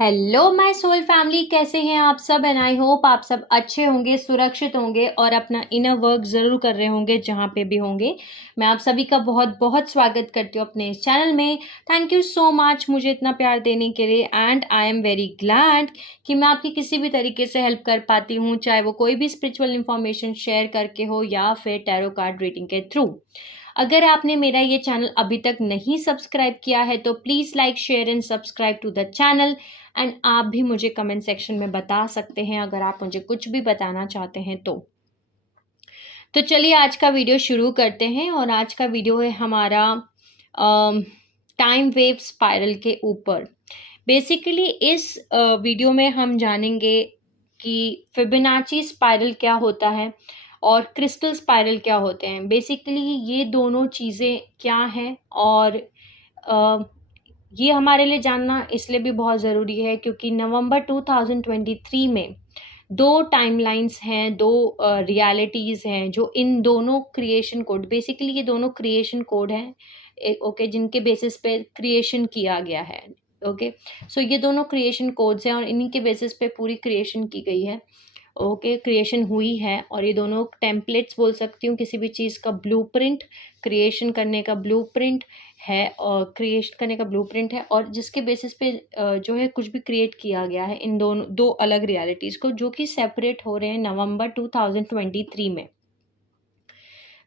Hello my soul family, कैसे हैं आप सब। एंड आई होप आप सब अच्छे होंगे, सुरक्षित होंगे और अपना इनर वर्क ज़रूर कर रहे होंगे जहाँ पे भी होंगे। मैं आप सभी का बहुत बहुत स्वागत करती हूँ अपने इस चैनल में। थैंक यू सो मच मुझे इतना प्यार देने के लिए। And I am very glad कि मैं आपकी किसी भी तरीके से हेल्प कर पाती हूँ, चाहे वो कोई भी स्पिरिचुअल इन्फॉर्मेशन शेयर करके हो या फिर टैरो कार्ड रीडिंग के थ्रू। अगर आपने मेरा ये चैनल अभी तक नहीं सब्सक्राइब किया है तो please like share and subscribe to the channel. And आप भी मुझे कमेंट सेक्शन में बता सकते हैं अगर आप मुझे कुछ भी बताना चाहते हैं तो चलिए आज का वीडियो शुरू करते हैं। और आज का वीडियो है हमारा टाइम वेव स्पाइरल के ऊपर। बेसिकली इस वीडियो में हम जानेंगे कि फिबोनाची स्पाइरल क्या होता है और क्रिस्टल स्पाइरल क्या होते हैं। बेसिकली ये दोनों चीज़ें क्या हैं और ये हमारे लिए जानना इसलिए भी बहुत ज़रूरी है क्योंकि नवंबर 2023 में दो टाइमलाइंस हैं, दो रियलिटीज़ हैं जो इन दोनों क्रिएशन कोड, बेसिकली ये दोनों क्रिएशन कोड हैं ओके, जिनके बेसिस पे क्रिएशन किया गया है। ओके, सो ये दोनों क्रिएशन कोड्स हैं और इन्हीं के बेसिस पे पूरी क्रिएशन की गई है। ओके, क्रिएशन हुई है और ये दोनों टेम्पलेट्स बोल सकती हूँ, किसी भी चीज़ का ब्लूप्रिंट, क्रिएशन करने का ब्लूप्रिंट है और क्रिएशन करने का ब्लूप्रिंट है और जिसके बेसिस पे जो है कुछ भी क्रिएट किया गया है इन दोनों दो अलग रियलिटीज़ को, जो कि सेपरेट हो रहे हैं नवंबर 2023 में।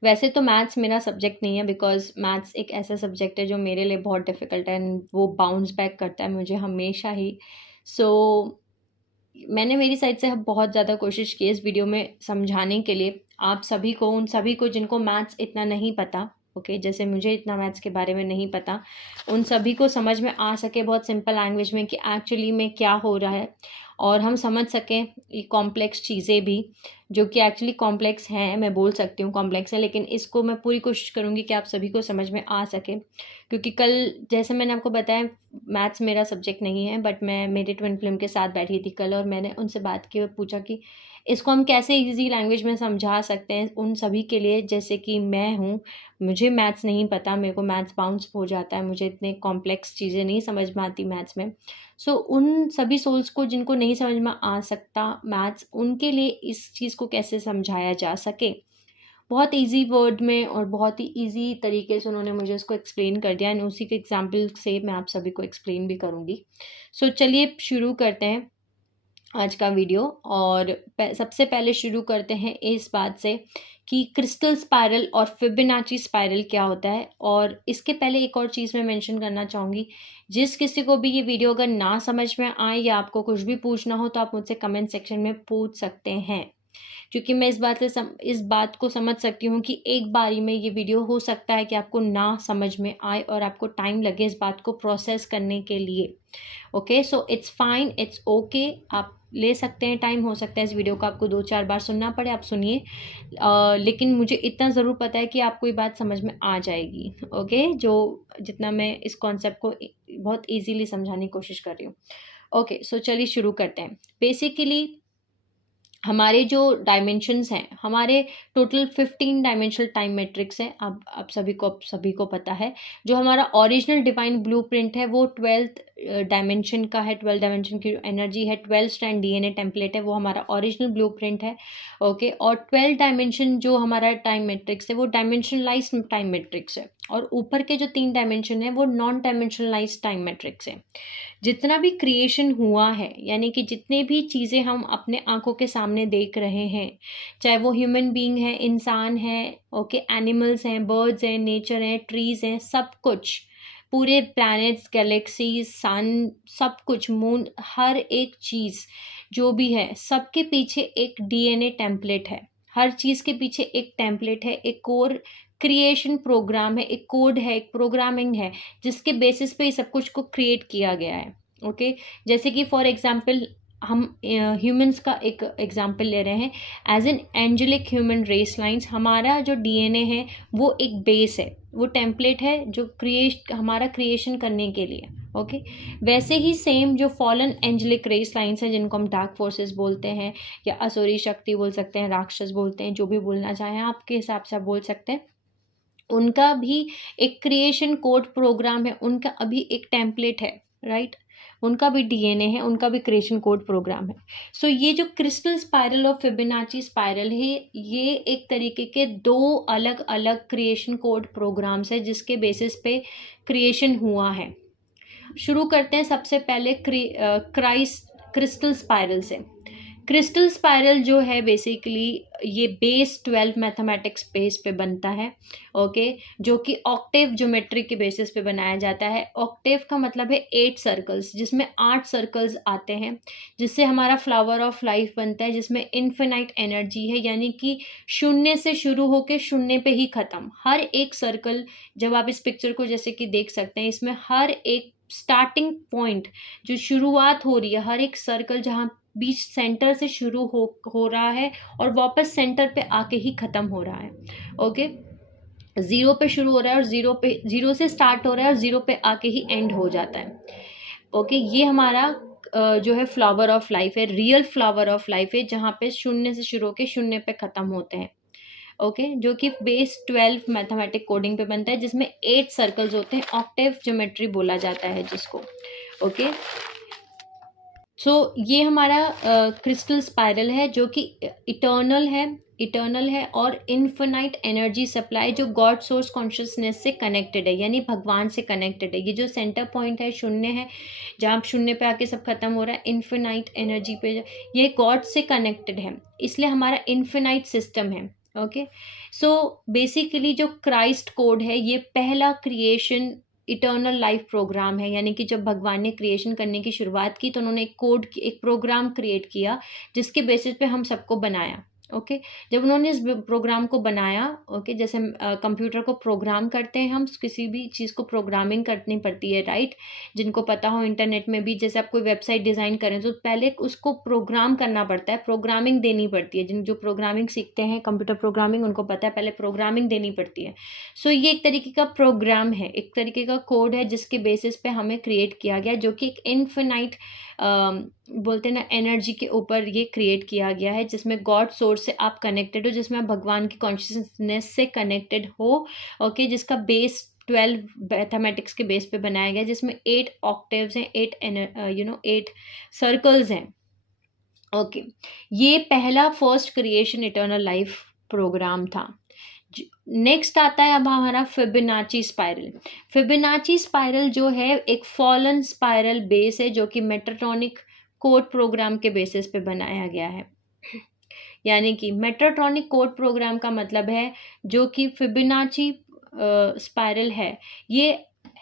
वैसे तो मैथ्स मेरा सब्जेक्ट नहीं है बिकॉज मैथ्स एक ऐसा सब्जेक्ट है जो मेरे लिए बहुत डिफ़िकल्ट है एंड वो बाउंस बैक करता है मुझे हमेशा ही। मैंने मेरी साइड से बहुत ज़्यादा कोशिश की इस वीडियो में समझाने के लिए आप सभी को, उन सभी को जिनको मैथ्स इतना नहीं पता, ओके, जैसे मुझे इतना मैथ्स के बारे में नहीं पता, उन सभी को समझ में आ सके बहुत सिंपल लैंग्वेज में कि एक्चुअली में क्या हो रहा है और हम समझ सकें ये कॉम्प्लेक्स चीज़ें भी, जो कि एक्चुअली कॉम्प्लेक्स हैं। मैं बोल सकती हूँ कॉम्प्लेक्स है, लेकिन इसको मैं पूरी कोशिश करूँगी कि आप सभी को समझ में आ सके। क्योंकि कल जैसे मैंने आपको बताया मैथ्स मेरा सब्जेक्ट नहीं है, बट मैं मेरे ट्विन फ्लेम के साथ बैठी थी कल और मैंने उनसे बात की और पूछा कि इसको हम कैसे इजी लैंग्वेज में समझा सकते हैं उन सभी के लिए, जैसे कि मैं हूँ, मुझे मैथ्स नहीं पता, मेरे को मैथ्स बाउंस हो जाता है, मुझे इतने कॉम्प्लेक्स चीज़ें नहीं समझ में आती मैथ्स में। उन सभी सोल्स को जिनको नहीं समझ में आ सकता मैथ्स, उनके लिए इस चीज़ को कैसे समझाया जा सके बहुत इजी वर्ड में और बहुत ही इजी तरीके से उन्होंने मुझे उसको एक्सप्लेन कर दिया एंड उसी के एग्जाम्पल से मैं आप सभी को एक्सप्लेन भी करूँगी। चलिए शुरू करते हैं आज का वीडियो। और सबसे पहले शुरू करते हैं इस बात से कि क्रिस्टल स्पाइरल और फिबोनाची स्पाइरल क्या होता है। और इसके पहले एक और चीज़ मैं मेंशन करना चाहूँगी, जिस किसी को भी ये वीडियो अगर ना समझ में आए या आपको कुछ भी पूछना हो तो आप मुझसे कमेंट सेक्शन में पूछ सकते हैं, क्योंकि मैं इस बात को समझ सकती हूँ कि एक बारी में ये वीडियो हो सकता है कि आपको ना समझ में आए और आपको टाइम लगे इस बात को प्रोसेस करने के लिए। Okay, so it's fine, it's okay, आप ले सकते हैं टाइम। हो सकता है इस वीडियो को आपको 2-4 बार सुनना पड़े, आप सुनिए, लेकिन मुझे इतना ज़रूर पता है कि आपको ये बात समझ में आ जाएगी। ओके, जो जितना मैं इस कॉन्सेप्ट को बहुत ईजीली समझाने की कोशिश कर रही हूँ। ओके, सो चलिए शुरू करते हैं। बेसिकली हमारे जो डायमेंशंस हैं, हमारे टोटल 15 डायमेंशनल टाइम मैट्रिक्स है। अब आप सभी को पता है जो हमारा ओरिजिनल डिवाइन ब्लूप्रिंट है वो 12th डायमेंशन का है। 12 डायमेंशन की एनर्जी है, 12 स्ट्रैंड डीएनए टेम्पलेट है, वो हमारा ओरिजिनल ब्लूप्रिंट है। ओके, और 12 डायमेंशन जो हमारा टाइम मैट्रिक्स है वो डायमेंशनलाइज टाइम मैट्रिक्स है और ऊपर के जो 3 डायमेंशन है वो नॉन डायमेंशनलाइज टाइम मैट्रिक्स है। जितना भी क्रिएशन हुआ है, यानी कि जितने भी चीज़ें हम अपने आंखों के सामने देख रहे हैं, चाहे वो ह्यूमन बीइंग है, इंसान है, ओके, एनिमल्स हैं, बर्ड्स हैं, नेचर हैं, ट्रीज हैं, सब कुछ, पूरे प्लैनेट्स, गैलेक्सीज, सन, सब कुछ, मून, हर एक चीज़ जो भी है, सबके पीछे एक डीएनए टेम्पलेट है। हर चीज़ के पीछे एक टेम्पलेट है, एक कोर क्रिएशन प्रोग्राम है, एक कोड है, एक प्रोग्रामिंग है, जिसके बेसिस पे सब कुछ को क्रिएट किया गया है। ओके, जैसे कि फॉर एग्जांपल हम ह्यूमंस का एक एग्जांपल ले रहे हैं, as an angelic human race lines, हमारा जो डीएनए है वो एक बेस है, वो टेम्पलेट है जो हमारा क्रिएशन करने के लिए। ओके, वैसे ही सेम जो फॉलन एंजेलिक रेस लाइंस हैं, जिनको हम डार्क फोर्सेस बोलते हैं या असुरी शक्ति बोल सकते हैं, राक्षस बोलते हैं, जो भी बोलना चाहें आपके हिसाब से आप बोल सकते हैं, उनका भी एक क्रिएशन कोड प्रोग्राम है, उनका अभी एक टेम्पलेट है, राइट। उनका भी डीएनए है, उनका भी क्रिएशन कोड प्रोग्राम है। सो ये जो क्रिस्टल स्पाइरल और फिबोनाची स्पाइरल है, ये एक तरीके के दो अलग अलग क्रिएशन कोड प्रोग्राम्स है जिसके बेसिस पे क्रिएशन हुआ है। शुरू करते हैं सबसे पहले क्रिस्टल स्पाइरल से। क्रिस्टल स्पाइरल जो है बेसिकली ये बेस 12 मैथमेटिक्स बेस पे बनता है, ओके, जो कि ऑक्टेव ज्योमेट्री के बेसिस पे बनाया जाता है। ऑक्टेव का मतलब है 8 सर्कल्स, जिसमें 8 सर्कल्स आते हैं, जिससे हमारा फ्लावर ऑफ लाइफ बनता है, जिसमें इन्फिनाइट एनर्जी है, यानी कि शून्य से शुरू होकर शून्य पे ही ख़त्म। हर एक सर्कल, जब आप इस पिक्चर को जैसे कि देख सकते हैं, इसमें हर एक स्टार्टिंग पॉइंट जो शुरुआत हो रही है, हर एक सर्कल जहाँ बीच सेंटर से शुरू हो रहा है और वापस सेंटर पे आके ही ख़त्म हो रहा है, ओके। ज़ीरो पे शुरू हो रहा है और ज़ीरो से स्टार्ट हो रहा है और ज़ीरो पे आके ही एंड हो जाता है, ओके। ये हमारा जो है फ्लावर ऑफ लाइफ है, रियल फ्लावर ऑफ लाइफ है, जहाँ पे शून्य से शुरू होकर शून्य पे ख़त्म होते हैं, ओके, जो कि बेस 12 मैथमेटिक कोडिंग पे बनता है, जिसमें 8 सर्कल्स होते हैं। ऑक्टेव ज्योमेट्री बोला जाता है जिसको, ओके। सो ये हमारा क्रिस्टल स्पाइरल है जो कि इटर्नल है और इन्फिनाइट एनर्जी सप्लाई जो गॉड सोर्स कॉन्शियसनेस से कनेक्टेड है, यानी भगवान से कनेक्टेड है। ये जो सेंटर पॉइंट है शून्य है, जहाँ शून्य पे आके सब खत्म हो रहा है, इन्फिनाइट एनर्जी पे, ये गॉड से कनेक्टेड है, इसलिए हमारा इन्फिनाइट सिस्टम है, ओके। सो बेसिकली जो क्राइस्ट कोड है, ये पहला क्रिएशन इटर्नल लाइफ प्रोग्राम है, यानी कि जब भगवान ने क्रिएशन करने की शुरुआत की तो उन्होंने एक प्रोग्राम क्रिएट किया जिसके बेसिस पे हम सबको बनाया, ओके। जब उन्होंने इस प्रोग्राम को बनाया, ओके, जैसे कंप्यूटर को प्रोग्राम करते हैं हम, किसी भी चीज़ को प्रोग्रामिंग करनी पड़ती है, राइट। जिनको पता हो इंटरनेट में भी, जैसे आप कोई वेबसाइट डिज़ाइन करें तो पहले उसको प्रोग्राम करना पड़ता है, प्रोग्रामिंग देनी पड़ती है। जो प्रोग्रामिंग सीखते हैं कंप्यूटर प्रोग्रामिंग, उनको पता है पहले प्रोग्रामिंग देनी पड़ती है। सो ये एक तरीके का प्रोग्राम है, एक तरीके का कोड है जिसके बेसिस पे हमें क्रिएट किया गया, जो कि एक इन्फिनाइट बोलते हैं ना एनर्जी के ऊपर ये क्रिएट किया गया है, जिसमें गॉड सोर्स से आप कनेक्टेड हो, जिसमें आप भगवान की कॉन्शियसनेस से कनेक्टेड हो, ओके, जिसका बेस 12 मैथमेटिक्स के बेस पे बनाया गया, जिसमें 8 ऑक्टेव्स हैं, 8 सर्कल्स हैं, ओके। ये पहला first creation eternal life program था। नेक्स्ट आता है अब हमारा फिबोनाची स्पाइरल। फिबोनाची स्पाइरल जो है एक फॉलन स्पाइरल बेस है, जो कि मेट्रोटॉनिक कोड प्रोग्राम के बेसिस पे बनाया गया है। यानी कि मेट्रोटॉनिक कोड प्रोग्राम का मतलब है जो कि फिबोनाची स्पाइरल है, ये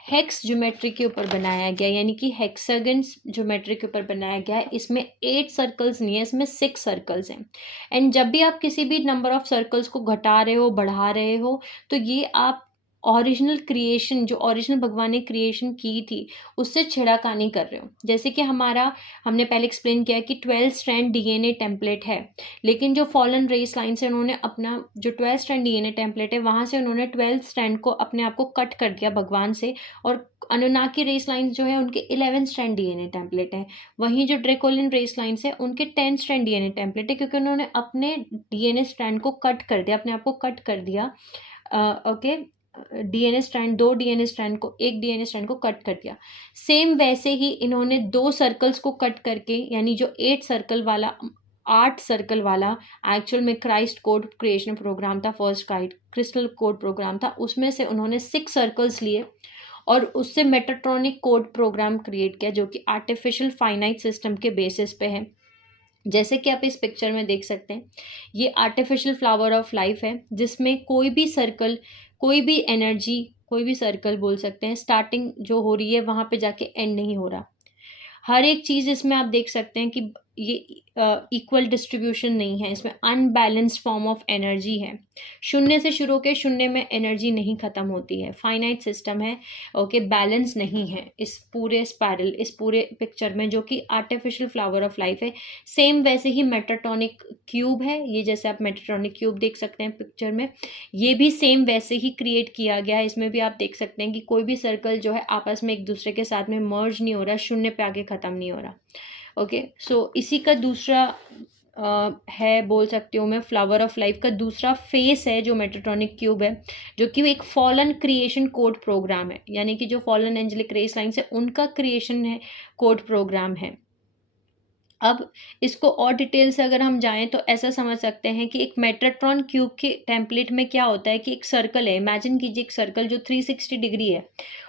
हेक्स ज्योमेट्री के ऊपर बनाया गया, यानी कि हेक्सागन ज्योमेट्री के ऊपर बनाया गया है। इसमें 8 सर्कल्स नहीं है, इसमें 6 सर्कल्स हैं। एंड जब भी आप किसी भी नंबर ऑफ सर्कल्स को घटा रहे हो, बढ़ा रहे हो, तो ये आप ओरिजिनल क्रिएशन, जो ओरिजिनल भगवान ने क्रिएशन की थी, उससे छिड़ाकानी कर रहे हो। जैसे कि हमने पहले एक्सप्लेन किया कि 12 स्ट्रैंड डीएनए टेम्पलेट है, लेकिन जो फॉलन रेस लाइन से उन्होंने अपना जो 12 स्ट्रैंड डीएनए टेम्पलेट है, वहाँ से उन्होंने 12 स्ट्रैंड को अपने आप को कट कर दिया भगवान से, और अनुनाकी रेस लाइन जो है उनके 11 स्ट्रैंड डीएनए टेम्पलेट है। वहीं जो ड्रेकोलिन रेस लाइन है उनके 10 स्ट्रैंड डीएनए टेम्पलेट है, क्योंकि उन्होंने अपने डीएनए स्ट्रैंड को कट कर दिया, अपने आप को कट कर दिया, okay. DNA strand, 2 DNA strand को, एक डीएनए स्ट्रैंड को कट कर दिया। सेम वैसे ही इन्होंने 2 सर्कल्स को कट करके, यानी जो 8 सर्कल वाला एक्चुअल में क्राइस्ट कोड क्रिएशन प्रोग्राम था, फर्स्ट क्रिस्टल कोड प्रोग्राम था, उसमें से उन्होंने 6 सर्कल्स लिए और उससे मेट्रोटॉनिक कोड प्रोग्राम क्रिएट किया, जो कि आर्टिफिशियल फाइनाइट सिस्टम के बेसिस पे है। जैसे कि आप इस पिक्चर में देख सकते हैं, ये आर्टिफिशियल फ्लावर ऑफ लाइफ है, जिसमें कोई भी सर्कल, कोई भी एनर्जी, कोई भी सर्कल बोल सकते हैं, स्टार्टिंग जो हो रही है वहाँ पे जाके एंड नहीं हो रहा। हर एक चीज़ इसमें आप देख सकते हैं कि ये इक्वल डिस्ट्रीब्यूशन नहीं है, इसमें अनबैलेंस्ड फॉर्म ऑफ एनर्जी है। शून्य से शुरू होकर शून्य में एनर्जी नहीं ख़त्म होती है, फाइनाइट सिस्टम है, ओके। बैलेंस नहीं है इस पूरे स्पाइरल, इस पूरे पिक्चर में, जो कि आर्टिफिशियल फ्लावर ऑफ लाइफ है। सेम वैसे ही मेट्रोटॉनिक क्यूब है, ये जैसे आप मेट्रोटॉनिक क्यूब देख सकते हैं पिक्चर में, ये भी सेम वैसे ही क्रिएट किया गया है। इसमें भी आप देख सकते हैं कि कोई भी सर्कल जो है आपस में एक दूसरे के साथ में मर्ज नहीं हो रहा, शून्य पे आगे ख़त्म नहीं हो रहा, ओके। सो इसी का दूसरा है, बोल सकती हूँ मैं, फ्लावर ऑफ लाइफ का दूसरा फेस है जो मेट्रोट्रॉनिक क्यूब है, जो कि एक फॉलन क्रिएशन कोड प्रोग्राम है, यानी कि जो फॉलन एंजेलिक रेस लाइन्स है उनका क्रिएशन है, कोड प्रोग्राम है। अब इसको और डिटेल से अगर हम जाएं तो ऐसा समझ सकते हैं कि एक मेट्रोट्रॉन क्यूब के टेम्पलेट में क्या होता है कि एक सर्कल है, इमेजिन कीजिए एक सर्कल जो 360 डिग्री है,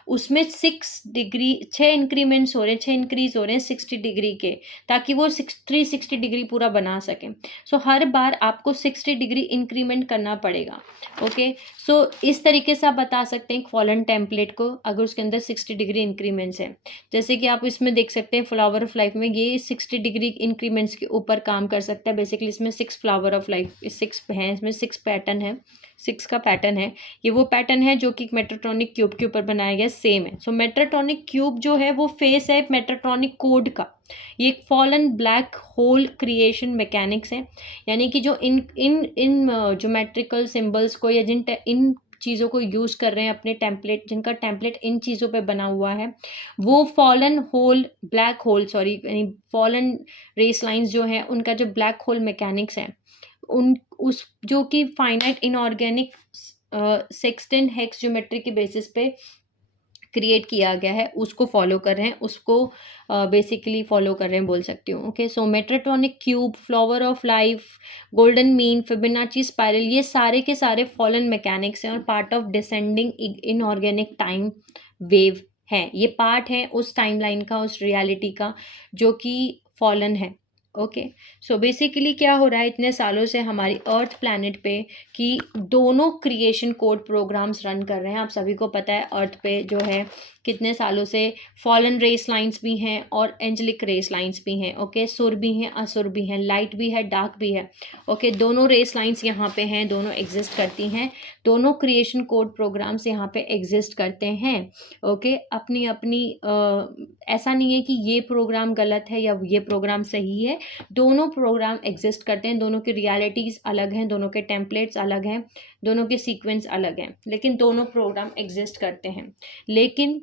उसमें 6 इंक्रीमेंट्स हो रहे हैं, 6 इंक्रीज हो रहे हैं 60 डिग्री के, ताकि वो 360 डिग्री पूरा बना सकें। सो हर बार आपको 60 डिग्री इंक्रीमेंट करना पड़ेगा। ओके, सो इस तरीके से आप बता सकते हैं एक फॉलन टेम्पलेट को, अगर उसके अंदर 60 डिग्री इंक्रीमेंट्स है। जैसे कि आप इसमें देख सकते हैं फ्लावर ऑफ लाइफ में ये 60 डिग्री इंक्रीमेंट्स के ऊपर काम कर सकता है। बेसिकली इसमें 6 फ्लावर ऑफ लाइफ 6 हैं, इसमें 6 पैटर्न है, 6 का पैटर्न है। ये वो पैटर्न है जो कि मेट्रोट्रॉनिक क्यूब के ऊपर बनाया गया, सेम है। सो मेट्रोट्रॉनिक क्यूब जो है वो फेस है मेट्रोट्रॉनिक कोड का। ये एक fallen black hole creation mechanics है, यानी कि जो इन इन इन ज्योमेट्रिकल सिंबल्स को या इन चीज़ों को यूज़ कर रहे हैं अपने टेम्पलेट, जिनका टेम्पलेट इन चीज़ों पे बना हुआ है, वो फॉलन होल ब्लैक होल यानी फॉलन रेस लाइंस जो हैं उनका जो ब्लैक होल मैकेनिक्स है, उन उस जो कि finite inorganic sextant hex geometry के बेसिस पे क्रिएट किया गया है, उसको फॉलो कर रहे हैं, उसको बेसिकली फॉलो कर रहे हैं, बोल सकती हूँ। Okay, so metatronic cube, flower of life, golden mean, Fibonacci spiral, ये सारे के सारे फॉलन मैकेनिक्स हैं और part of descending inorganic time wave है। ये पार्ट है उस टाइमलाइन का, उस रियलिटी का जो कि फॉलन है। ओके, सो बेसिकली क्या हो रहा है इतने सालों से हमारी अर्थ प्लैनेट पे कि दोनों क्रिएशन कोड प्रोग्राम्स रन कर रहे हैं। आप सभी को पता है अर्थ पे जो है कितने सालों से फॉलन रेस लाइंस भी हैं और एंजेलिक रेस लाइंस भी हैं। ओके, सुर भी हैं, असुर भी हैं, लाइट भी है, डार्क भी है। ओके, दोनों रेस लाइंस यहाँ पे हैं, दोनों एग्जिस्ट करती हैं, दोनों क्रिएशन कोड प्रोग्राम्स यहाँ पे एग्जिस्ट करते हैं। ओके, अपनी अपनी ऐसा नहीं है कि ये प्रोग्राम गलत है या ये प्रोग्राम सही है, दोनों प्रोग्राम एग्जिस्ट करते हैं, दोनों की रियलिटीज़ अलग हैं, दोनों के टेम्पलेट्स अलग हैं, दोनों के सीक्वेंस अलग हैं, लेकिन दोनों प्रोग्राम एग्जिस्ट करते हैं। लेकिन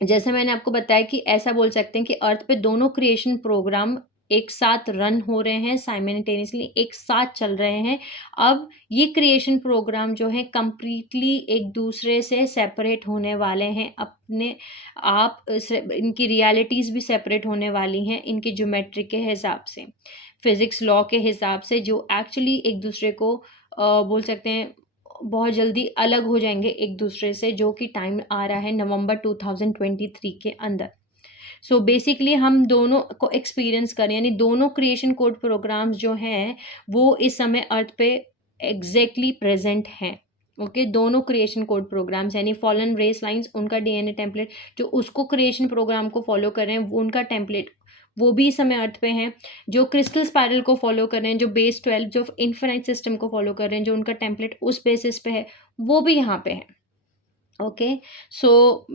जैसे मैंने आपको बताया कि ऐसा बोल सकते हैं कि अर्थ पे दोनों क्रिएशन प्रोग्राम एक साथ रन हो रहे हैं, साइमल्टेनियसली एक साथ चल रहे हैं। अब ये क्रिएशन प्रोग्राम जो है कंप्लीटली एक दूसरे से सेपरेट होने वाले हैं, अपने आप इनकी रियलिटीज़ भी सेपरेट होने वाली हैं इनकी ज्योमेट्री के हिसाब से, फिज़िक्स लॉ के हिसाब से, जो एक्चुअली एक दूसरे को बोल सकते हैं बहुत जल्दी अलग हो जाएंगे एक दूसरे से, जो कि टाइम आ रहा है नवंबर 2023 के अंदर। सो बेसिकली हम दोनों को एक्सपीरियंस करें, यानी दोनों क्रिएशन कोड प्रोग्राम्स जो हैं वो इस समय अर्थ पे एग्जैक्टली प्रेजेंट हैं। ओके, दोनों क्रिएशन कोड प्रोग्राम्स यानी फॉलन रेस लाइंस, उनका डीएनए टेम्पलेट जो उसको क्रिएशन प्रोग्राम को फॉलो कर रहे हैं, वो उनका टेम्पलेट वो भी इस समय अर्थ पे हैं, जो क्रिस्टल स्पाइरल को फॉलो कर रहे हैं, जो बेस 12 जो इन्फिनाइट सिस्टम को फॉलो कर रहे हैं, जो उनका टेम्पलेट उस बेसिस पे है, वो भी यहाँ पे है। ओके, सो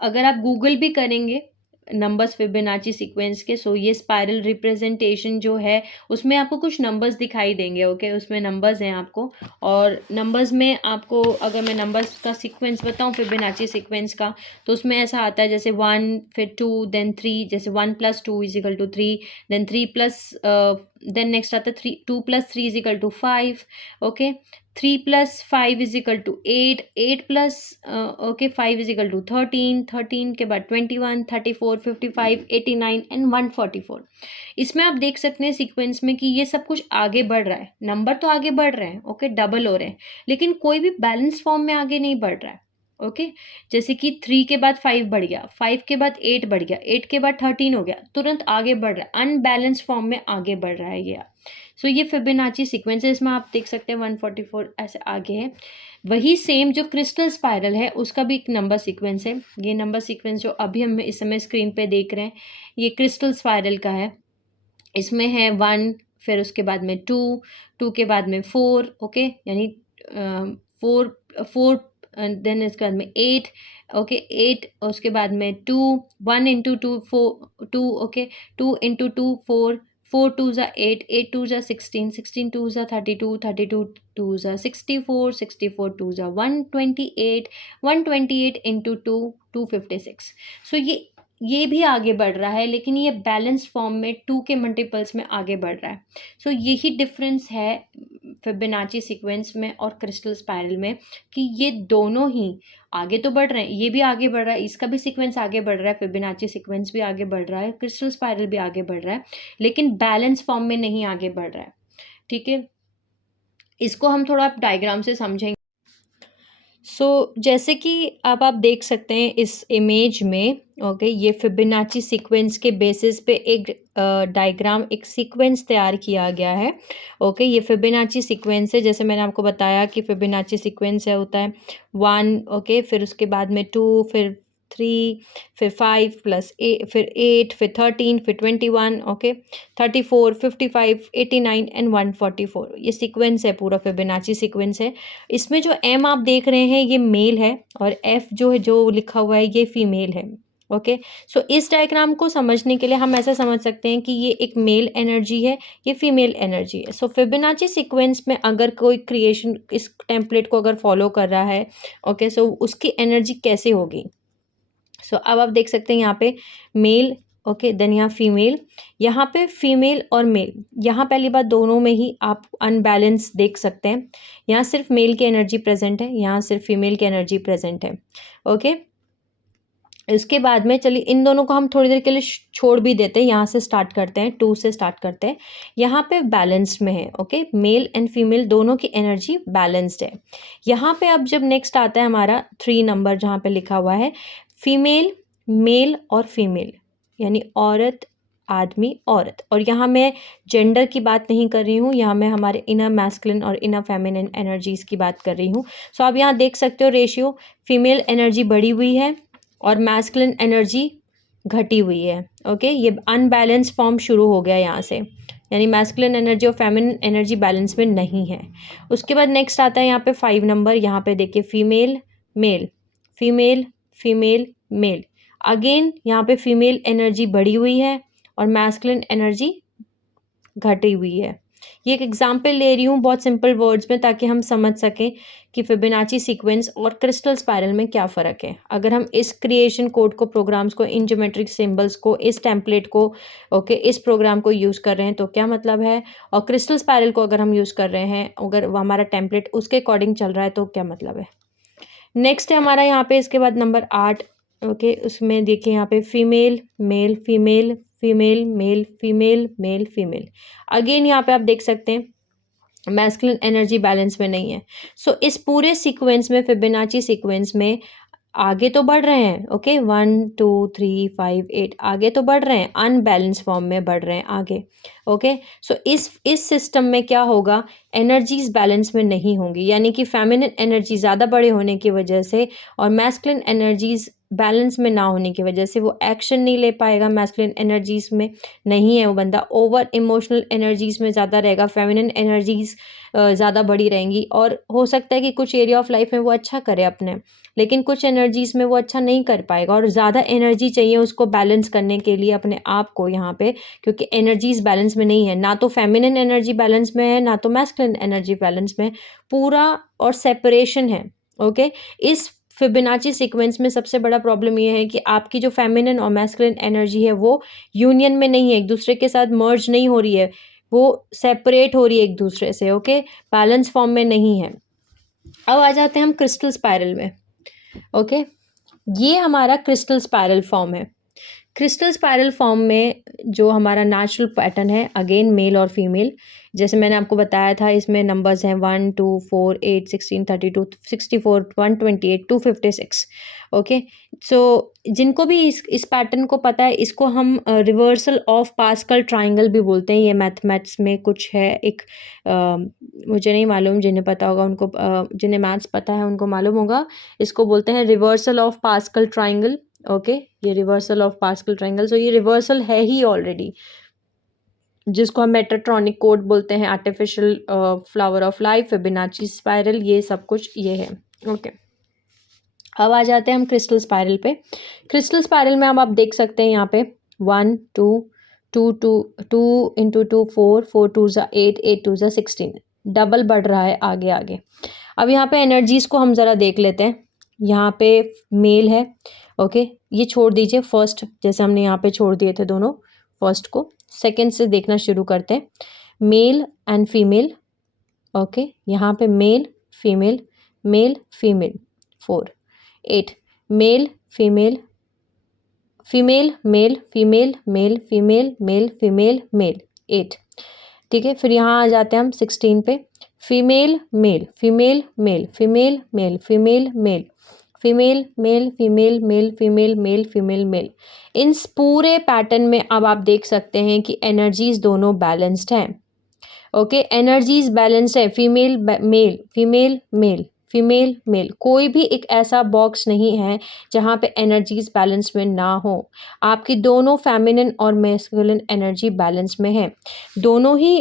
अगर आप गूगल भी करेंगे नंबर्स फिबोनाची सीक्वेंस के, सो ये स्पाइरल रिप्रेजेंटेशन जो है उसमें आपको कुछ नंबर्स दिखाई देंगे। ओके, उसमें नंबर्स हैं आपको, और नंबर्स में आपको अगर मैं नंबर्स का सीक्वेंस बताऊं फिबोनाची सीक्वेंस का, तो उसमें ऐसा आता है जैसे 1 फिर 2 देन 3, जैसे 1 + 2 = 3, देन 3 प्लस देन नेक्स्ट आता है 2 + 3 = 5। ओके, 3 + 5 = 8, 8 + 5 = 13, 13 के बाद 21, 34, 55, 89 एंड 144। इसमें आप देख सकते हैं सीक्वेंस में कि ये सब कुछ आगे बढ़ रहा है, नंबर तो आगे बढ़ रहे हैं, ओके, डबल हो रहे हैं, लेकिन कोई भी बैलेंस फॉर्म में आगे नहीं बढ़ रहा है। ओके, जैसे कि 3 के बाद 5 बढ़ गया, 5 के बाद 8 बढ़ गया, 8 के बाद 13 हो गया, तुरंत आगे बढ़ रहा है, अनबैलेंस फॉर्म में आगे बढ़ रहा है ये। सो ये फिबोनाची सीक्वेंस है, इसमें आप देख सकते हैं 144 ऐसे आगे है। वही सेम जो क्रिस्टल स्पाइरल है उसका भी एक नंबर सीक्वेंस है। ये नंबर सीक्वेंस जो अभी हम इस समय स्क्रीन पे देख रहे हैं ये क्रिस्टल स्पाइरल का है। इसमें है 1, फिर उसके बाद में 2, 2 के बाद में 4, ओके, यानी 4 देन इसके बाद में 8, ओके, 8, उसके बाद में 2, 1 × 2 4 2, ओके, 2 × 2 4, 4 2 = 8, 8 2 = 16, 16 2 = 32, 32 2 = 64, 64 2 = 128, 128 × 2 256। सो ये भी आगे बढ़ रहा है, लेकिन ये बैलेंस फॉर्म में 2 के मल्टीपल्स में आगे बढ़ रहा है। सो यही डिफरेंस है फिबोनाची सीक्वेंस में और क्रिस्टल स्पाइरल में, कि ये दोनों ही आगे तो बढ़ रहे हैं, ये भी आगे बढ़ रहा है, इसका भी सीक्वेंस आगे बढ़ रहा है, फिबोनाची सीक्वेंस भी आगे बढ़ रहा है, क्रिस्टल स्पाइरल भी आगे बढ़ रहा है, लेकिन बैलेंस फॉर्म में नहीं आगे बढ़ रहा है। ठीक है, इसको हम थोड़ा डायग्राम से समझेंगे। जैसे कि अब आप देख सकते हैं इस इमेज में, ओके, ये फिबोनाची सीक्वेंस के बेसिस पे एक डायग्राम, एक सीक्वेंस तैयार किया गया है। ओके, ये फिबोनाची सीक्वेंस है, जैसे मैंने आपको बताया कि फिबोनाची सीक्वेंस है होता है 1, ओके, फिर उसके बाद में 2, फिर 3, फिर 5 प्लस फिर 8, फिर 13, फिर 21, ओके, 34, 55, 89 एंड 144। ये सीक्वेंस है, पूरा फिबोनाची सीक्वेंस है। इसमें जो एम आप देख रहे हैं ये मेल है, और एफ जो है, जो लिखा हुआ है, ये फीमेल है। ओके, सो इस डायग्राम को समझने के लिए हम ऐसा समझ सकते हैं कि ये एक मेल एनर्जी है, ये फीमेल एनर्जी है। सो फिबोनाची सीक्वेंस में अगर कोई क्रिएशन इस टेम्पलेट को अगर फॉलो कर रहा है, ओके, सो उसकी एनर्जी कैसे होगी। सो अब आप देख सकते हैं यहाँ पे मेल, ओके, देन यहाँ फीमेल, यहाँ पे फीमेल और मेल, यहाँ पहली बात दोनों में ही आप अनबैलेंस देख सकते हैं। यहाँ सिर्फ मेल की एनर्जी प्रेजेंट है, यहाँ सिर्फ फीमेल की एनर्जी प्रेजेंट है। ओके, इसके बाद में चलिए इन दोनों को हम थोड़ी देर के लिए छोड़ भी देते हैं, यहाँ से स्टार्ट करते हैं, 2 से स्टार्ट करते हैं। यहाँ पे बैलेंस्ड में है, ओके, मेल एंड फीमेल दोनों की एनर्जी बैलेंस्ड है। यहाँ पे अब जब नेक्स्ट आता है हमारा 3 नंबर, जहाँ पे लिखा हुआ है फीमेल, मेल और फीमेल, यानी औरत, आदमी, औरत, और यहाँ मैं जेंडर की बात नहीं कर रही हूँ, यहाँ मैं हमारे इनर मैस्कुलिन और इनर फेमिनिन एनर्जीज़ की बात कर रही हूँ। सो आप यहाँ देख सकते हो रेशियो, फीमेल एनर्जी बढ़ी हुई है और मैस्कुलिन एनर्जी घटी हुई है। ओके, ये अनबैलेंस फॉर्म शुरू हो गया यहाँ से, यानी मैस्कुलिन एनर्जी और फेमिनिन एनर्जी बैलेंस में नहीं है। उसके बाद नेक्स्ट आता है यहाँ पे 5 नंबर, यहाँ पे देखिए female, male, female, female, male, again यहाँ पे फीमेल एनर्जी बढ़ी हुई है और मैस्कुलिन एनर्जी घटी हुई है। ये एक एग्जाम्पल ले रही हूँ बहुत सिंपल वर्ड्स में, ताकि हम समझ सकें कि फिबोनाची सीक्वेंस और क्रिस्टल स्पाइरल में क्या फ़र्क है। अगर हम इस क्रिएशन कोड को, प्रोग्राम्स को, इन ज्योमेट्रिक सिंबल्स को, इस टेम्पलेट को, ओके, इस प्रोग्राम को यूज़ कर रहे हैं तो क्या मतलब है, और क्रिस्टल स्पाइरल को अगर हम यूज़ कर रहे हैं, अगर हमारा टेम्पलेट उसके अकॉर्डिंग चल रहा है तो क्या मतलब है। नेक्स्ट है हमारा यहाँ पे इसके बाद नंबर 8, ओके, उसमें देखिए यहाँ पे female, male, female, female, male, female, male, female, again यहाँ पे आप देख सकते हैं मैस्कुलिन एनर्जी बैलेंस में नहीं है। सो इस पूरे सीक्वेंस में, फिबोनाची सीक्वेंस में आगे तो बढ़ रहे हैं, ओके, 1 2 3 5 8 आगे तो बढ़ रहे हैं, अनबैलेंस फॉर्म में बढ़ रहे हैं आगे। ओके, सो इस सिस्टम में क्या होगा, एनर्जीज बैलेंस में नहीं होंगी, यानी कि फेमिनिन एनर्जी ज़्यादा बड़े होने की वजह से और मैस्कुलिन एनर्जीज बैलेंस में ना होने की वजह से वो एक्शन नहीं ले पाएगा, मैस्कुलिन एनर्जीज में नहीं है वो बंदा, ओवर इमोशनल एनर्जीज में ज़्यादा रहेगा, फेमिनिन एनर्जीज ज़्यादा बड़ी रहेंगी, और हो सकता है कि कुछ एरिया ऑफ लाइफ में वो अच्छा करे अपने, लेकिन कुछ एनर्जीज में वो अच्छा नहीं कर पाएगा, और ज़्यादा एनर्जी चाहिए उसको बैलेंस करने के लिए अपने आप को यहाँ पे, क्योंकि एनर्जीज बैलेंस में नहीं है, ना तो फेमिनिन एनर्जी बैलेंस में है, ना तो मैस्कुलिन एनर्जी बैलेंस में, पूरा और सेपरेशन है। ओके, इस फिबोनाची सीक्वेंस में सबसे बड़ा प्रॉब्लम ये है कि आपकी जो फेमिनिन और मैस्कुलिन एनर्जी है वो यूनियन में नहीं है, एक दूसरे के साथ मर्ज नहीं हो रही है, वो सेपरेट हो रही है एक दूसरे से। ओके, बैलेंस फॉर्म में नहीं है। अब आ जाते हैं हम क्रिस्टल स्पाइरल में। ओके, ये हमारा क्रिस्टल स्पाइरल फॉर्म है। क्रिस्टल स्पाइरल फॉर्म में जो हमारा नेचुरल पैटर्न है, अगेन मेल और फीमेल, जैसे मैंने आपको बताया था, इसमें नंबर्स हैं 1 2 4 8 16 32 64 128 256। ओके, सो जिनको भी इस पैटर्न को पता है, इसको हम रिवर्सल ऑफ पास्कल ट्राइंगल भी बोलते हैं। ये मैथमेटिक्स में कुछ है एक, मुझे नहीं मालूम, जिन्हें पता होगा उनको, जिन्हें मैथ्स पता है उनको मालूम होगा। इसको बोलते हैं reversal of pascal triangle. Okay, ये रिवर्सल ऑफ पास्कल ट्राइंगल, सो ये रिवर्सल है ही ऑलरेडी, जिसको हम मेटाट्रॉनिक कोड बोलते हैं, artificial flower of life, Fibonacci spiral, ये सब कुछ ये है। ओके, अब आ जाते हैं हम क्रिस्टल स्पाइरल पे। क्रिस्टल स्पाइरल में अब आप देख सकते हैं यहाँ पे 1 2 2 2 2 इंटू 2 4 4 2 8 8 2 16, डबल बढ़ रहा है आगे आगे। अब यहाँ पे एनर्जीज को हम ज़रा देख लेते हैं। यहाँ पे मेल है ओके, ये छोड़ दीजिए फर्स्ट, जैसे हमने यहाँ पे छोड़ दिए थे दोनों, फर्स्ट को सेकंड से देखना शुरू करते हैं। मेल एंड फीमेल, ओके, यहाँ पे male female 4, 8 mail female female male female male female male female mail 8। ठीक है, फिर यहाँ आ जाते हैं हम 16 पे, female male female male female male female male female male female male female male female male. इन पूरे पैटर्न में अब आप देख सकते हैं कि एनर्जीज दोनों बैलेंस्ड हैं। ओके, एनर्जीज बैलेंस्ड है, female male female male female mail, कोई भी एक ऐसा बॉक्स नहीं है जहाँ पे एनर्जीज बैलेंस में ना हो। आपकी दोनों फेमिनिन और मैस्कुलिन एनर्जी बैलेंस में है, दोनों ही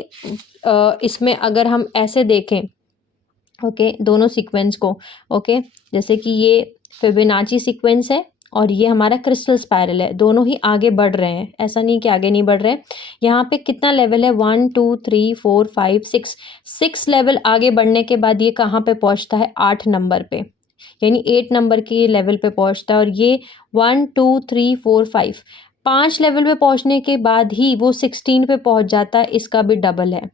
इसमें अगर हम ऐसे देखें, ओके, दोनों सीक्वेंस को, ओके, जैसे कि ये फिबोनाची सीक्वेंस है और ये हमारा क्रिस्टल स्पाइरल है, दोनों ही आगे बढ़ रहे हैं, ऐसा नहीं कि आगे नहीं बढ़ रहे हैं। यहाँ पे कितना लेवल है, 1 2 3 4 5 6 लेवल आगे बढ़ने के बाद ये कहाँ पे पहुँचता है, 8 नंबर पे, यानी 8 नंबर के लेवल पे पहुँचता है। और ये 1 2 3 4 5 लेवल पे पहुँचने के बाद ही वो 16 पे पहुँच जाता है, इसका भी डबल है।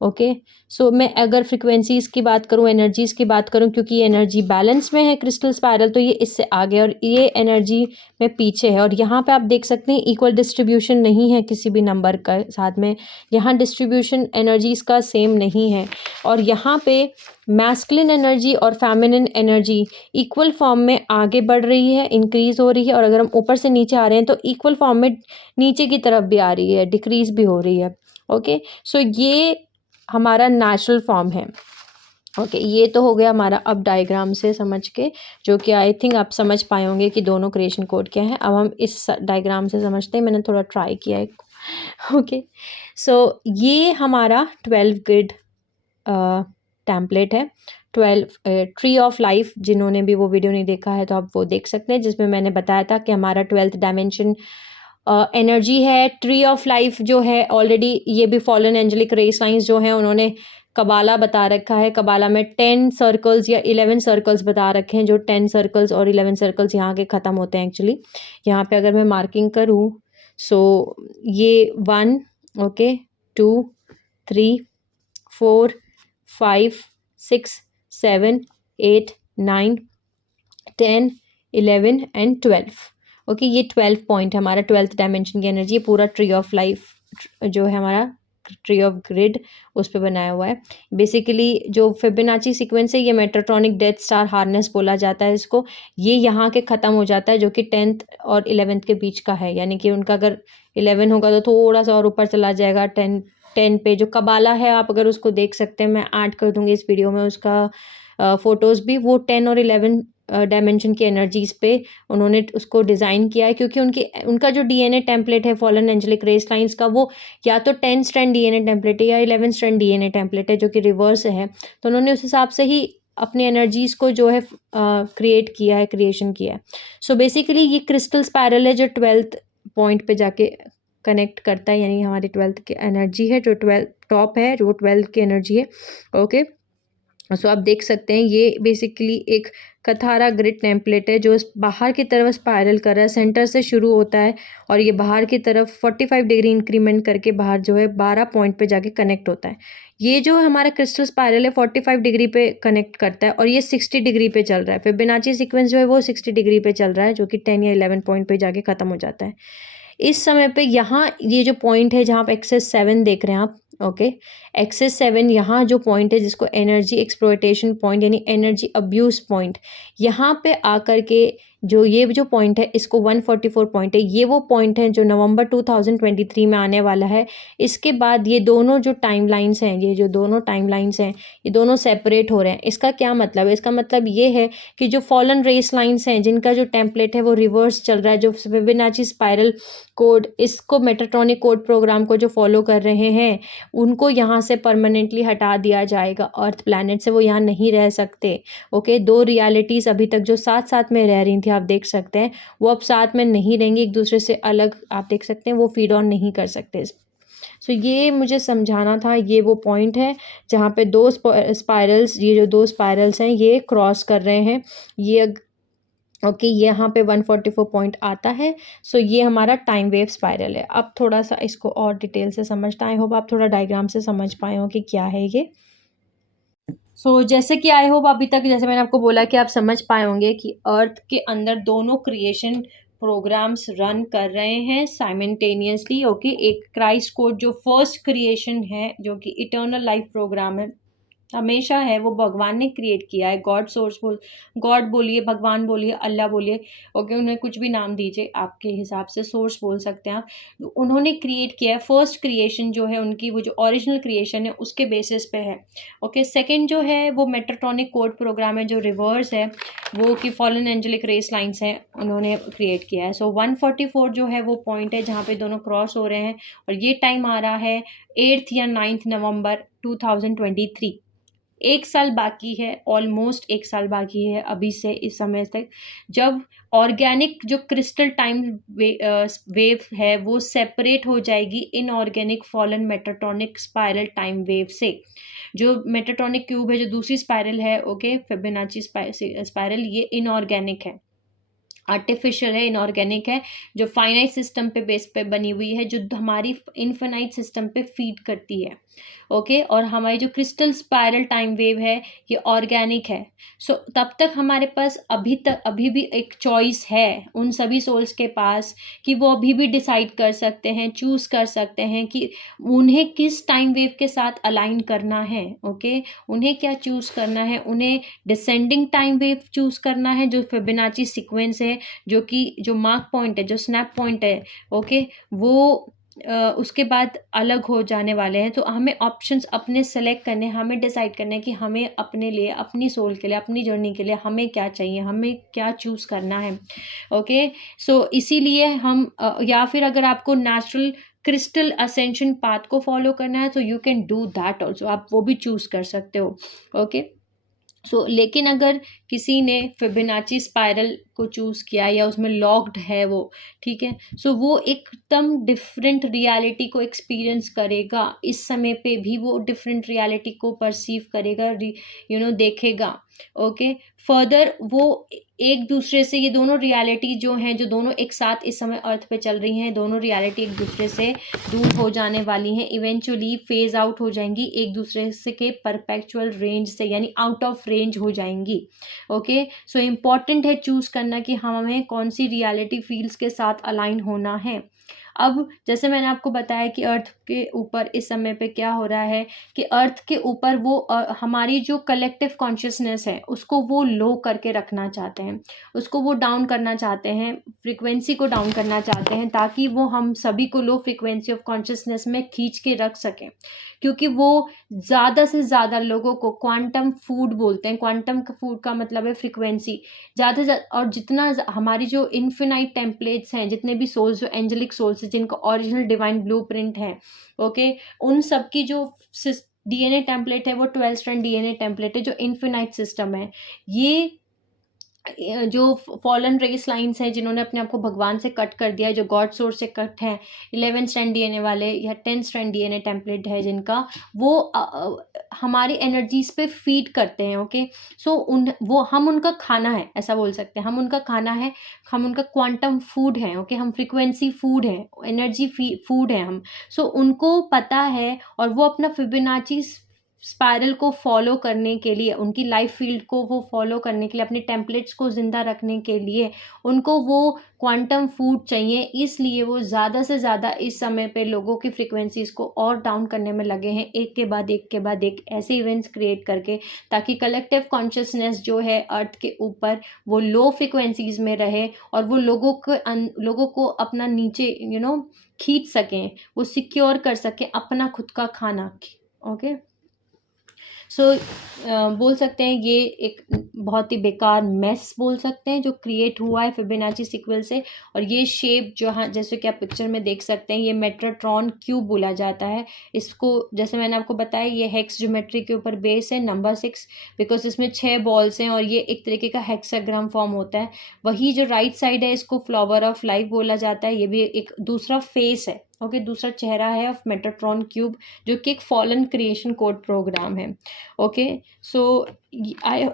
ओके, सो मैं अगर फ्रिक्वेंसीज की बात करूँ, एनर्जीज की बात करूँ, क्योंकि ये एनर्जी बैलेंस में है क्रिस्टल स्पाइरल, तो ये इससे आगे और ये एनर्जी में पीछे है। और यहाँ पे आप देख सकते हैं इक्वल डिस्ट्रीब्यूशन नहीं है किसी भी नंबर का साथ में, यहाँ डिस्ट्रीब्यूशन एनर्जीज का सेम नहीं है। और यहाँ पे मैस्कुलिन एनर्जी और फेमिनिन एनर्जी इक्वल फॉर्म में आगे बढ़ रही है, इंक्रीज हो रही है। और अगर हम ऊपर से नीचे आ रहे हैं तो इक्वल फॉर्म में नीचे की तरफ भी आ रही है, डिक्रीज भी हो रही है। ओके, सो ये हमारा नेचुरल फॉर्म है। ओके, ये तो हो गया हमारा अब डायग्राम से समझ के, जो कि आई थिंक आप समझ पाए होंगे कि दोनों क्रिएशन कोड क्या है। अब हम इस डायग्राम से समझते हैं, मैंने थोड़ा ट्राई किया है। ओके, सो ये हमारा 12 ग्रिड टेम्पलेट है। 12 ट्री ऑफ लाइफ, जिन्होंने भी वो वीडियो नहीं देखा है तो आप वो देख सकते हैं, जिसमें मैंने बताया था कि हमारा 12th डायमेंशन एनर्जी है। ट्री ऑफ लाइफ जो है ऑलरेडी ये भी फॉलन एंजेलिक रेस लाइंस जो हैं उन्होंने कबाला बता रखा है। कबाला में 10 सर्कल्स या 11 सर्कल्स बता रखे हैं, जो 10 सर्कल्स और 11 सर्कल्स यहाँ के ख़त्म होते हैं एक्चुअली। यहाँ पे अगर मैं मार्किंग करूँ, सो ये 1, ओके, 2 3 4 5 6 7 8 9 10 11 एंड 12। ओके, ये 12 पॉइंट है हमारा 12th डायमेंशन की एनर्जी। पूरा ट्री ऑफ लाइफ जो है हमारा, ट्री ऑफ ग्रिड, उस पर बनाया हुआ है। बेसिकली जो फिबोनाची सीक्वेंस है, ये मेट्रोट्रॉनिक डेथ स्टार हार्नेस बोला जाता है इसको। ये यहाँ के ख़त्म हो जाता है, जो कि 10th और 11th के बीच का है, यानी कि उनका अगर 11 होगा तो थोड़ा सा और ऊपर चला जाएगा 10 पे। जो कबाला है आप अगर उसको देख सकते हैं, मैं ऐड कर दूँगी इस वीडियो में उसका फ़ोटोज़ भी। वो 10 और 11 डायमेंशन की एनर्जीज़ पे उन्होंने उसको डिज़ाइन किया है, क्योंकि उनका जो डीएनए टेम्पलेट है फॉलन एंजेलिक रेस लाइंस का, वो या तो 10 स्ट्रैंड डीएनए टेम्पलेट है या 11 स्ट्रैंड डीएनए टेम्पलेट है, जो कि रिवर्स है। तो उन्होंने उस हिसाब से ही अपनी एनर्जीज़ को जो है क्रिएट किया है, क्रिएशन किया है। सो बेसिकली ये क्रिस्टल स्पाइरल है जो 12th पॉइंट पे जाके कनेक्ट करता है, यानी हमारी 12th की एनर्जी है, जो 12 टॉप है, जो 12 की एनर्जी है। ओके, सो आप देख सकते हैं ये बेसिकली एक कथारा ग्रिड टेम्पलेट है, जो बाहर की तरफ स्पाइरल कर रहा है, सेंटर से शुरू होता है और ये बाहर की तरफ 45 डिग्री इंक्रीमेंट करके बाहर जो है 12 पॉइंट पे जाके कनेक्ट होता है। ये जो हमारा क्रिस्टल स्पाइरल है 45 डिग्री पे कनेक्ट करता है और ये 60 डिग्री पे चल रहा है। फिबोनाची सीक्वेंस जो है वो 60 डिग्री पे चल रहा है, जो कि 10 या 11 पॉइंट पे जाके ख़त्म हो जाता है। इस समय पे यहाँ ये जो पॉइंट है जहाँ पे एक्सेस 7 देख रहे हैं आप, ओके, एक्सेस 7 यहाँ जो पॉइंट है जिसको एनर्जी एक्सप्लॉयटेशन पॉइंट यानी एनर्जी अब्यूज़ पॉइंट, यहाँ पे आकर के जो ये जो पॉइंट है इसको 144 पॉइंट है। ये वो पॉइंट है जो नवंबर 2023 में आने वाला है। इसके बाद ये दोनों जो टाइमलाइंस हैं, ये जो दोनों टाइमलाइंस हैं, ये दोनों सेपरेट हो रहे हैं। इसका क्या मतलब है? इसका मतलब ये है कि जो फॉलन रेस लाइंस हैं जिनका जो टेम्पलेट है वो रिवर्स चल रहा है, जो फिबोनाची स्पाइरल कोड, इसको मेट्रोट्रॉनिक कोड प्रोग्राम को जो फॉलो कर रहे हैं उनको यहाँ से परमानेंटली हटा दिया जाएगा अर्थ प्लैनेट से, वो यहाँ नहीं रह सकते। ओके, दो रियलिटीज़ अभी तक जो साथ साथ में रह रही थी, आप देख सकते हैं, वो अब साथ में नहीं रहेंगी, एक दूसरे से अलग, आप देख सकते हैं, वो फीड ऑन नहीं कर सकते। सो ये मुझे समझाना था। ये वो पॉइंट है जहाँ पे दो स्पाइरल्स, ये जो दो स्पाइरल्स हैं ये क्रॉस कर रहे हैं। ये ओके, ये यहाँ पे 144 पॉइंट आता है। सो ये हमारा टाइम वेव स्पाइरल है। अब थोड़ा सा इसको और डिटेल से समझना, आई होप आप थोड़ा डायग्राम से समझ पाए हो कि क्या है ये। जैसे कि आई होप अभी तक जैसे मैंने आपको बोला कि आप समझ पाए होंगे कि अर्थ के अंदर दोनों क्रिएशन प्रोग्राम्स रन कर रहे हैं साइमल्टेनियसली। ओके, एक क्राइस्ट कोड जो फर्स्ट क्रिएशन है, जो कि इटर्नल लाइफ प्रोग्राम है, हमेशा है, वो भगवान ने क्रिएट किया है। गॉड बोलिए, भगवान बोलिए, अल्लाह बोलिए, ओके, उन्हें कुछ भी नाम दीजिए, आपके हिसाब से सोर्स बोल सकते हैं आप। उन्होंने क्रिएट किया है। फर्स्ट क्रिएशन जो है उनकी, वो जो ओरिजिनल क्रिएशन है उसके बेसिस पे है। ओके, सेकंड जो है वो मेट्रोटॉनिक कोड प्रोग्राम है, जो रिवर्स है, वो कि फॉलन एंजेलिक रेस लाइन्स हैं, उन्होंने क्रिएट किया है। 144 जो है वो पॉइंट है जहाँ पे दोनों क्रॉस हो रहे हैं, और ये टाइम आ रहा है 8 या 9 नवंबर 2023। एक साल बाकी है, ऑलमोस्ट एक साल बाकी है अभी से इस समय तक, जब ऑर्गेनिक जो क्रिस्टल टाइम वेव है वो सेपरेट हो जाएगी inorganic fallen metatronic spiral time wave से। जो मेट्रोटॉनिक क्यूब है, जो दूसरी स्पाइरल है, ओके, फिबोनाची स्पाइरल, ये इनऑर्गेनिक है, आर्टिफिशियल है, इनऑर्गेनिक है, जो फाइनाइट सिस्टम पे बेस पे बनी हुई है, जो हमारी इन्फिनाइट सिस्टम पे फीड करती है। ओके, और हमारी जो क्रिस्टल स्पाइरल टाइम वेव है ये ऑर्गेनिक है। तब तक हमारे पास अभी भी एक चॉइस है उन सभी सोल्स के पास, कि वो अभी भी डिसाइड कर सकते हैं, चूज कर सकते हैं कि उन्हें किस टाइम वेव के साथ अलाइन करना है। ओके, उन्हें क्या चूज करना है, उन्हें डिसेंडिंग टाइम वेव चूज करना है, जो फिबोनाची सीक्वेंस है, जो मार्क पॉइंट है, जो स्नैप पॉइंट है, ओके, वो उसके बाद अलग हो जाने वाले हैं। तो हमें ऑप्शंस अपने सेलेक्ट करने, हमें डिसाइड करना है कि हमें अपने लिए, अपनी सोल के लिए, अपनी जर्नी के लिए हमें क्या चाहिए, हमें क्या चूज़ करना है। ओके, इसीलिए हम या फिर अगर आपको नेचुरल क्रिस्टल असेंशन पाथ को फॉलो करना है तो you can do that also, आप वो भी चूज़ कर सकते हो। ओके, लेकिन अगर किसी ने फिबोनाची स्पाइरल को चूज़ किया या उसमें लॉक्ड है वो, ठीक है, वो एकदम डिफरेंट रियलिटी को एक्सपीरियंस करेगा। इस समय पे भी वो डिफरेंट रियलिटी को परसीव करेगा, देखेगा। ओके, फर्दर वो एक दूसरे से, ये दोनों रियलिटी जो हैं, जो दोनों एक साथ इस समय अर्थ पे चल रही हैं, दोनों रियलिटी एक दूसरे से दूर हो जाने वाली हैं, इवेंचुअली फेज आउट हो जाएंगी एक दूसरे से के परपेचुअल रेंज से, यानी आउट ऑफ रेंज हो जाएंगी। ओके, इम्पॉर्टेंट है चूज करना कि हमें कौन सी रियलिटी फील्ड्स के साथ अलाइन होना है। अब जैसे मैंने आपको बताया कि अर्थ के ऊपर इस समय पे क्या हो रहा है, कि अर्थ के ऊपर वो हमारी जो कलेक्टिव कॉन्शियसनेस है उसको वो लो करके रखना चाहते हैं, उसको वो डाउन करना चाहते हैं, फ्रीक्वेंसी को डाउन करना चाहते हैं, ताकि वो हम सभी को लो फ्रीक्वेंसी ऑफ कॉन्शियसनेस में खींच के रख सकें। क्योंकि वो ज़्यादा से ज़्यादा लोगों को क्वांटम फूड बोलते हैं। क्वांटम फूड का मतलब है फ्रीक्वेंसी ज़्यादा से ज़्यादा, और जितना हमारी जो इन्फिनाइट टेम्पलेट्स हैं, जितने भी सोल्स, जो एंजेलिक सोल्स हैं, जिनका ओरिजिनल डिवाइन ब्लूप्रिंट है, ओके, उन सब की जो डीएनए टेम्पलेट है वो 12 स्ट्रैंड डीएनए टेम्पलेट है, जो इन्फिनाइट सिस्टम है। ये जो फॉलन रेस लाइन्स हैं, जिन्होंने अपने आप को भगवान से कट कर दिया है, जो गॉड सोर्स से कट है, 11 स्ट्रैंड डीएनए वाले या 10 स्ट्रैंड डीएनए टेम्पलेट है जिनका, वो हमारी एनर्जीज पे फीड करते हैं। ओके, वो हम उनका खाना है, ऐसा बोल सकते हैं, हम उनका खाना है, हम उनका क्वांटम फूड है। ओके, हम फ्रीक्वेंसी फूड है, एनर्जी फूड है हम। उनको पता है, और वो अपना फिबोनाची स्पाइरल को फॉलो करने के लिए, उनकी लाइफ फील्ड को वो फॉलो करने के लिए, अपने टेम्पलेट्स को ज़िंदा रखने के लिए उनको वो क्वांटम फूड चाहिए। इसलिए वो ज़्यादा से ज़्यादा इस समय पे लोगों की फ्रीक्वेंसीज़ को और डाउन करने में लगे हैं, एक के बाद एक के बाद एक ऐसे इवेंट्स क्रिएट करके, ताकि कलेक्टिव कॉन्शियसनेस जो है अर्थ के ऊपर वो लो फ्रिक्वेंसीज़ में रहे, और वो लोगों को अपना नीचे खींच सकें, वो सिक्योर कर सकें अपना खुद का खाना। ओके, बोल सकते हैं ये एक बहुत ही बेकार मेस बोल सकते हैं जो क्रिएट हुआ है फिबोनाची सीक्वल से। और ये शेप जो, हाँ, जैसे कि आप पिक्चर में देख सकते हैं, ये मेट्रोट्रॉन क्यूब बोला जाता है इसको। जैसे मैंने आपको बताया, ये हेक्स ज्योमेट्री के ऊपर बेस है, नंबर 6, बिकॉज इसमें 6 बॉल्स हैं और ये एक तरीके का हेक्साग्राम फॉर्म होता है। वही जो राइट साइड है, इसको फ्लावर ऑफ लाइफ बोला जाता है, ये भी एक दूसरा फेस है। ओके, दूसरा चेहरा है ऑफ मेटाट्रॉन क्यूब, जो कि एक फॉलन क्रिएशन कोड प्रोग्राम है। ओके, सो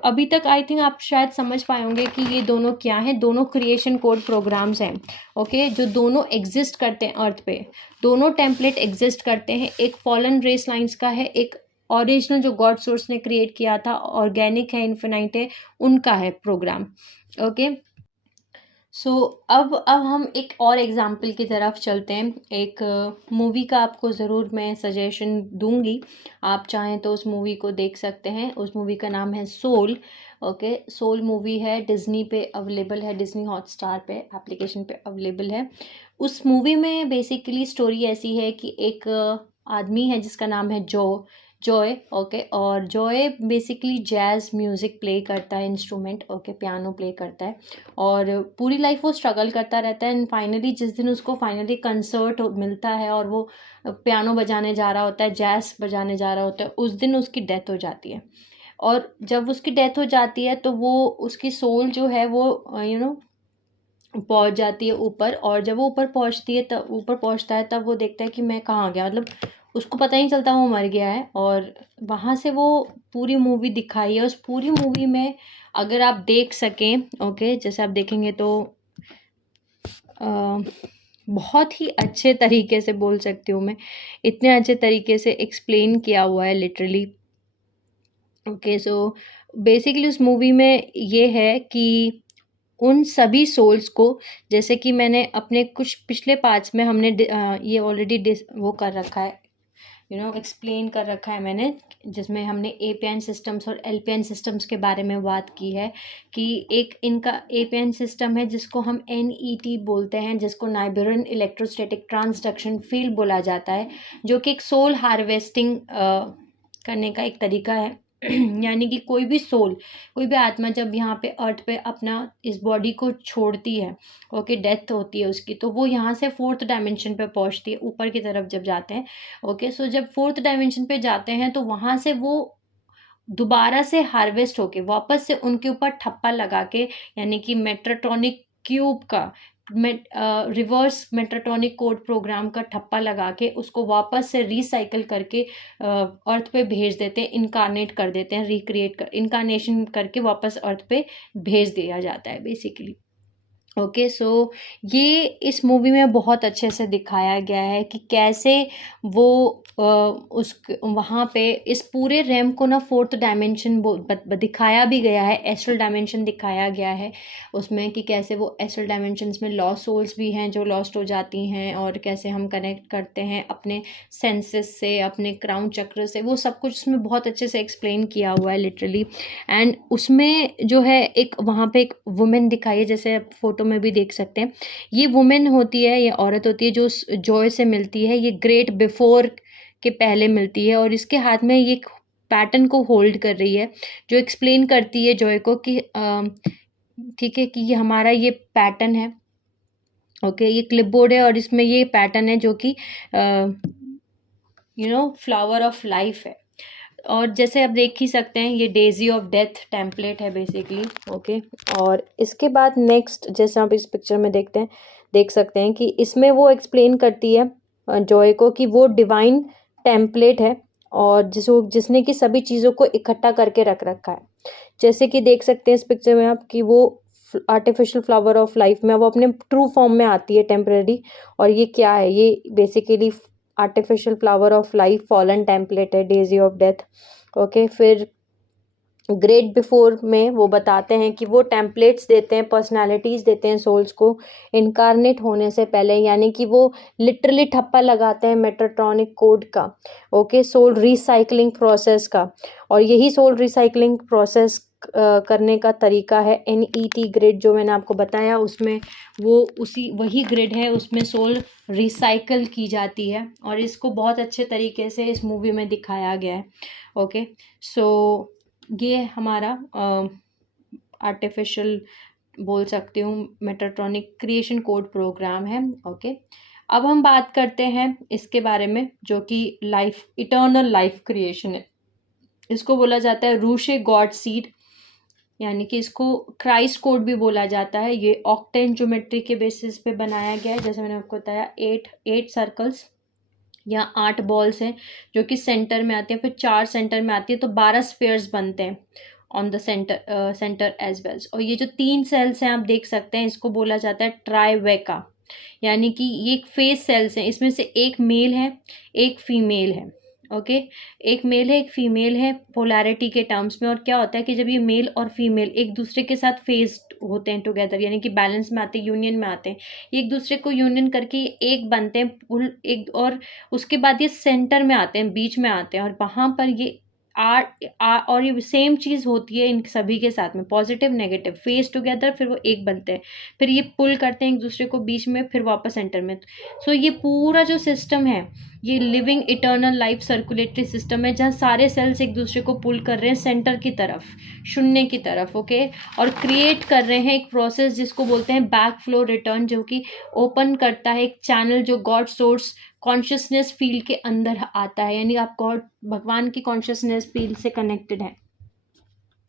अभी तक आई थिंक आप शायद समझ पाए होंगे कि ये दोनों क्या हैं। दोनों क्रिएशन कोड प्रोग्राम्स हैं, ओके, जो दोनों एग्जिस्ट करते हैं अर्थ पे। दोनों टेम्पलेट एग्जिस्ट करते हैं, एक फॉलन रेस लाइन्स का है, एक ओरिजिनल जो गॉड सोर्स ने क्रिएट किया था, ऑर्गेनिक है, इन्फिनाइट है, उनका है प्रोग्राम। ओके, सो अब हम एक और एग्जाम्पल की तरफ चलते हैं। एक मूवी का आपको ज़रूर मैं सजेशन दूंगी, आप चाहें तो उस मूवी को देख सकते हैं। उस मूवी का नाम है सोल। ओके, सोल मूवी है, डिज्नी पे अवेलेबल है, डिज्नी हॉटस्टार पे एप्लीकेशन पे अवेलेबल है। उस मूवी में बेसिकली स्टोरी ऐसी है कि एक आदमी है जिसका नाम है जॉय। ओके, और Joy basically jazz music play करता है, इंस्ट्रूमेंट, ओके, पियानो प्ले करता है, और पूरी लाइफ वो स्ट्रगल करता रहता है। एंड फाइनली जिस दिन उसको फाइनली कंसर्ट मिलता है और वो पियानो बजाने जा रहा होता है, जैज़ बजाने जा रहा होता है, उस दिन उसकी डेथ हो जाती है। और जब उसकी डेथ हो जाती है तो वो उसकी सोल जो है वो पहुंच जाती है ऊपर। और जब वो ऊपर पहुंचती है, तब ऊपर पहुंचता है, तब वो देखता है कि मैं कहाँ गया, मतलब उसको पता ही नहीं चलता वो मर गया है। और वहाँ से वो पूरी मूवी दिखाई है। उस पूरी मूवी में अगर आप देख सकें, ओके, जैसे आप देखेंगे तो बहुत ही अच्छे तरीके से बोल सकती हूँ मैं, इतने अच्छे तरीके से एक्सप्लेन किया हुआ है लिटरली। ओके, सो बेसिकली उस मूवी में ये है कि उन सभी सोल्स को, जैसे कि मैंने अपने कुछ पिछले पार्ट्स में हमने ये ऑलरेडी वो कर रखा है, एक्सप्लेन कर रखा है मैंने, जिसमें हमने एपीएन सिस्टम्स और एलपीएन सिस्टम्स के बारे में बात की है। कि एक इनका एपीएन सिस्टम है जिसको हम एनईटी बोलते हैं, जिसको नाइबेरियन इलेक्ट्रोस्टैटिक ट्रांसडक्शन फील्ड बोला जाता है, जो कि एक सोल हार्वेस्टिंग करने का एक तरीका है। यानी कि कोई भी सोल, कोई भी आत्मा जब यहाँ पे अर्थ पे अपना इस बॉडी को छोड़ती है, ओके, डेथ होती है उसकी, तो वो यहाँ से 4th डायमेंशन पे पहुँचती है, ऊपर की तरफ जब जाते हैं। ओके, सो जब 4th डायमेंशन पे जाते हैं तो वहाँ से वो दोबारा से हार्वेस्ट होके वापस से उनके ऊपर ठप्पा लगा के, यानी कि मेट्रोटॉनिक क्यूब का रिवर्स मेट्रोटॉनिक कोड प्रोग्राम का ठप्पा लगा के उसको वापस से रिसाइकल करके अर्थ पे भेज देते हैं, इनकारनेट कर देते हैं, रिक्रिएट कर इनकारनेशन करके वापस अर्थ पे भेज दिया जाता है बेसिकली। ओके, सो ये इस मूवी में बहुत अच्छे से दिखाया गया है कि कैसे वो उस वहाँ पे इस पूरे रैम को ना 4th डायमेंशन दिखाया भी गया है, एस्ट्रल डायमेंशन दिखाया गया है उसमें, कि कैसे वो एस्ट्रल डायमेंशंस में लॉस्ट सोल्स भी हैं जो लॉस्ट हो जाती हैं, और कैसे हम कनेक्ट करते हैं अपने सेंसेस से, अपने क्राउन चक्र से, वो सब कुछ उसमें बहुत अच्छे से एक्सप्लेन किया हुआ है लिटरली। एंड उसमें जो है एक वहाँ पे एक वुमेन दिखाई है, जैसे आप फोटो में भी देख सकते हैं। ये वुमेन होती है, ये औरत होती है जो जॉय से मिलती है, ये ग्रेट बिफोर के पहले मिलती है, और इसके हाथ में ये पैटर्न को होल्ड कर रही है, जो एक्सप्लेन करती है जॉय को कि ठीक है, कि ये हमारा ये पैटर्न है। ओके, ये क्लिपबोर्ड है और इसमें ये पैटर्न है जो कि फ्लावर ऑफ लाइफ है। और जैसे आप देख ही सकते हैं, ये डेजी ऑफ डेथ टेम्पलेट है बेसिकली। ओके, और इसके बाद नेक्स्ट, जैसे आप इस पिक्चर में देख सकते हैं कि इसमें वो एक्सप्लेन करती है जॉय को कि वो डिवाइन टेम्पलेट है, और जिसने कि सभी चीज़ों को इकट्ठा करके रख रखा है। जैसे कि देख सकते हैं इस पिक्चर में आप कि वो आर्टिफिशियल फ्लावर ऑफ लाइफ में वो अपने ट्रू फॉर्म में आती है टेम्परेरी। और ये क्या है, ये basically artificial flower of life fallen template है, डेजी ऑफ डेथ। ओके, फिर ग्रेट बिफोर में वो बताते हैं कि वो टेम्पलेट्स देते हैं, पर्सनालिटीज़ देते हैं सोल्स को इनकारनेट होने से पहले, यानी कि वो लिटरली ठप्पा लगाते हैं मेट्रोट्रॉनिक कोड का, ओके, सोल रिसाइकलिंग प्रोसेस का। और यही सोल रिसाइकलिंग प्रोसेस करने का तरीका है एनईटी ग्रिड, जो मैंने आपको बताया, उसमें वो वही ग्रिड है, उसमें सोल रिसाइकल की जाती है, और इसको बहुत अच्छे तरीके से इस मूवी में दिखाया गया है। ओके, सो ये हमारा आर्टिफिशियल बोल सकती हूँ मेट्रोट्रॉनिक क्रिएशन कोड प्रोग्राम है। ओके, अब हम बात करते हैं इसके बारे में, जो कि इटर्नल लाइफ क्रिएशन है। इसको बोला जाता है रूशे गॉड सीड। यानी कि इसको क्राइस्ट कोड भी बोला जाता है। ये ऑक्टेन ज्योमेट्री के बेसिस पे बनाया गया है। जैसे मैंने आपको बताया 8 सर्कल्स या 8 बॉल्स हैं जो कि सेंटर में आती हैं, फिर 4 सेंटर में आती है, तो 12 स्फीयर्स बनते हैं on the centre as wells. और ये जो 3 सेल्स हैं आप देख सकते हैं, इसको बोला जाता है ट्राइवेका। यानी कि ये एक फेस सेल्स हैं, इसमें से एक मेल है एक फीमेल है। ओके, एक मेल है एक फीमेल है पोलैरिटी के टर्म्स में। और क्या होता है कि जब ये मेल और फीमेल एक दूसरे के साथ फेस्ड होते हैं टुगेदर, यानी कि बैलेंस में आते हैं, यूनियन में आते हैं, ये एक दूसरे को यूनियन करके ये एक बनते हैं पुल एक। और उसके बाद ये सेंटर में आते हैं, बीच में आते हैं, और वहाँ पर ये और ये सेम चीज़ होती है इन सभी के साथ में, पॉजिटिव नेगेटिव फेस टुगेदर, फिर वो एक बनते हैं, फिर ये पुल करते हैं एक दूसरे को बीच में, फिर वापस सेंटर में। सो ये पूरा जो सिस्टम है ये living eternal life circulatory system है, जहाँ सारे सेल्स एक दूसरे को पुल कर रहे हैं सेंटर की तरफ, शून्य की तरफ। ओके, और क्रिएट कर रहे हैं एक प्रोसेस जिसको बोलते हैं बैक फ्लो रिटर्न, जो कि ओपन करता है एक चैनल जो गॉड सोर्स कॉन्शियसनेस फील्ड के अंदर आता है। यानी आप गॉड भगवान की कॉन्शियसनेस फील्ड से कनेक्टेड है।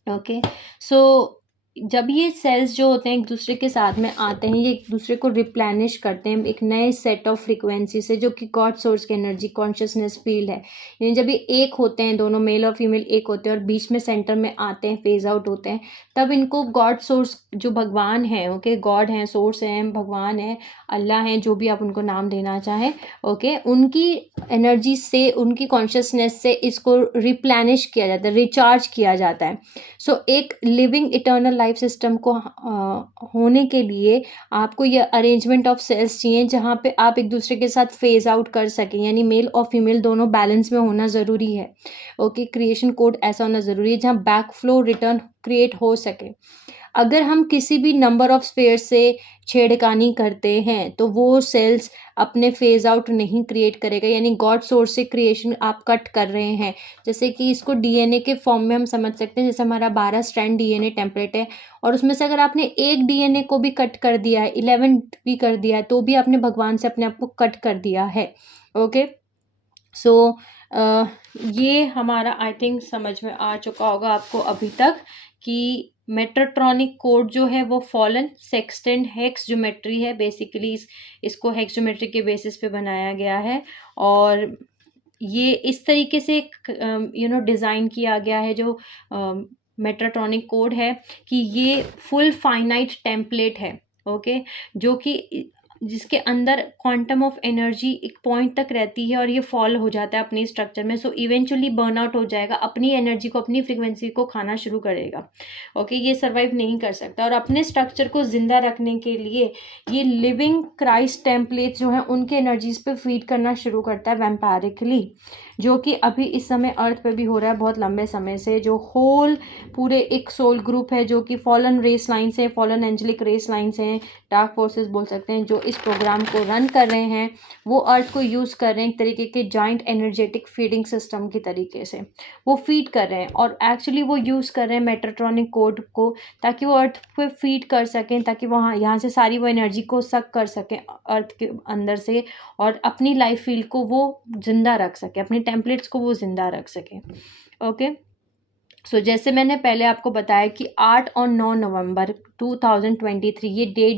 ओके, सो जब ये सेल्स जो होते हैं एक दूसरे के साथ में आते हैं, ये एक दूसरे को रिप्लेनिश करते हैं एक नए सेट ऑफ फ्रीक्वेंसी से, जो कि गॉड सोर्स की एनर्जी कॉन्शियसनेस फील्ड है। यानी जब ये एक होते हैं, दोनों मेल और फीमेल एक होते हैं और बीच में सेंटर में आते हैं, फेज आउट होते हैं, तब इनको गॉड सोर्स जो भगवान है, ओके, गॉड हैं, सोर्स हैं, भगवान है, अल्लाह हैं, जो भी आप उनको नाम देना चाहें, ओके, उनकी एनर्जी से, उनकी कॉन्शियसनेस से इसको रिप्लेनिश किया जाता है, रिचार्ज किया जाता है। सो एक लिविंग इटर्नल लाइफ सिस्टम को होने के लिए आपको ये अरेंजमेंट ऑफ सेल्स चाहिए, जहाँ पे आप एक दूसरे के साथ फेज आउट कर सकें, यानी मेल और फीमेल दोनों बैलेंस में होना ज़रूरी है। ओके, क्रिएशन कोड ऐसा होना ज़रूरी है जहाँ बैक फ्लो रिटर्न क्रिएट हो सके। अगर हम किसी भी नंबर ऑफ स्फीयर से छेड़खानी करते हैं तो वो सेल्स अपने फेज आउट नहीं क्रिएट करेगा, यानी गॉड सोर्स से क्रिएशन आप कट कर रहे हैं। जैसे कि इसको डीएनए के फॉर्म में हम समझ सकते हैं, जैसे हमारा 12 स्ट्रैंड डीएनए टेम्पलेट है, और उसमें से अगर आपने एक डीएनए को भी कट कर दिया है, 11 भी कर दिया है, तो भी आपने भगवान से अपने आप को कट कर दिया है। ओके, सो ये हमारा आई थिंक समझ में आ चुका होगा आपको अभी तक कि मेट्रोट्रॉनिक कोड जो है वो फॉलन सेक्सटेंट हेक्स ज्योमेट्री है। बेसिकली इसको हेक्स ज्योमेट्री के बेसिस पे बनाया गया है, और ये इस तरीके से डिज़ाइन किया गया है जो मेट्रोट्रॉनिक कोड है, कि ये फुल फाइनाइट टेम्पलेट है। ओके, जो कि जिसके अंदर क्वांटम ऑफ एनर्जी एक पॉइंट तक रहती है और ये फॉल हो जाता है अपने स्ट्रक्चर में। सो इवेंचुअली बर्नआउट हो जाएगा, अपनी एनर्जी को, अपनी फ्रीक्वेंसी को खाना शुरू करेगा। ओके, ये सर्वाइव नहीं कर सकता, और अपने स्ट्रक्चर को जिंदा रखने के लिए ये लिविंग क्राइस्ट टेम्पलेट जो है उनके एनर्जीज पे फीड करना शुरू करता है वैम्पैरिकली, जो कि अभी इस समय अर्थ पे भी हो रहा है बहुत लंबे समय से। जो होल पूरे एक सोल ग्रुप है जो कि फॉलन रेस लाइन से, फॉलन एंजेलिक रेस लाइन से, डार्क फोर्सेस बोल सकते हैं, जो इस प्रोग्राम को रन कर रहे हैं, वो अर्थ को यूज़ कर रहे हैं एक तरीके के जॉइंट एनर्जेटिक फीडिंग सिस्टम की तरीके से। वो फीड कर रहे हैं, और एक्चुअली वो यूज़ कर रहे हैं मेट्रोट्रॉनिक कोड को, ताकि वो अर्थ पे फीड कर सकें, ताकि वहाँ यहाँ से सारी वो एनर्जी को सक कर सकें अर्थ के अंदर से, और अपनी लाइफ फील्ड को वो जिंदा रख सके, अपने टेम्पलेट्स को वो जिंदा रख सके। ओके, सो जैसे मैंने पहले आपको बताया कि 8 और 9 नवंबर 2023 ये डेट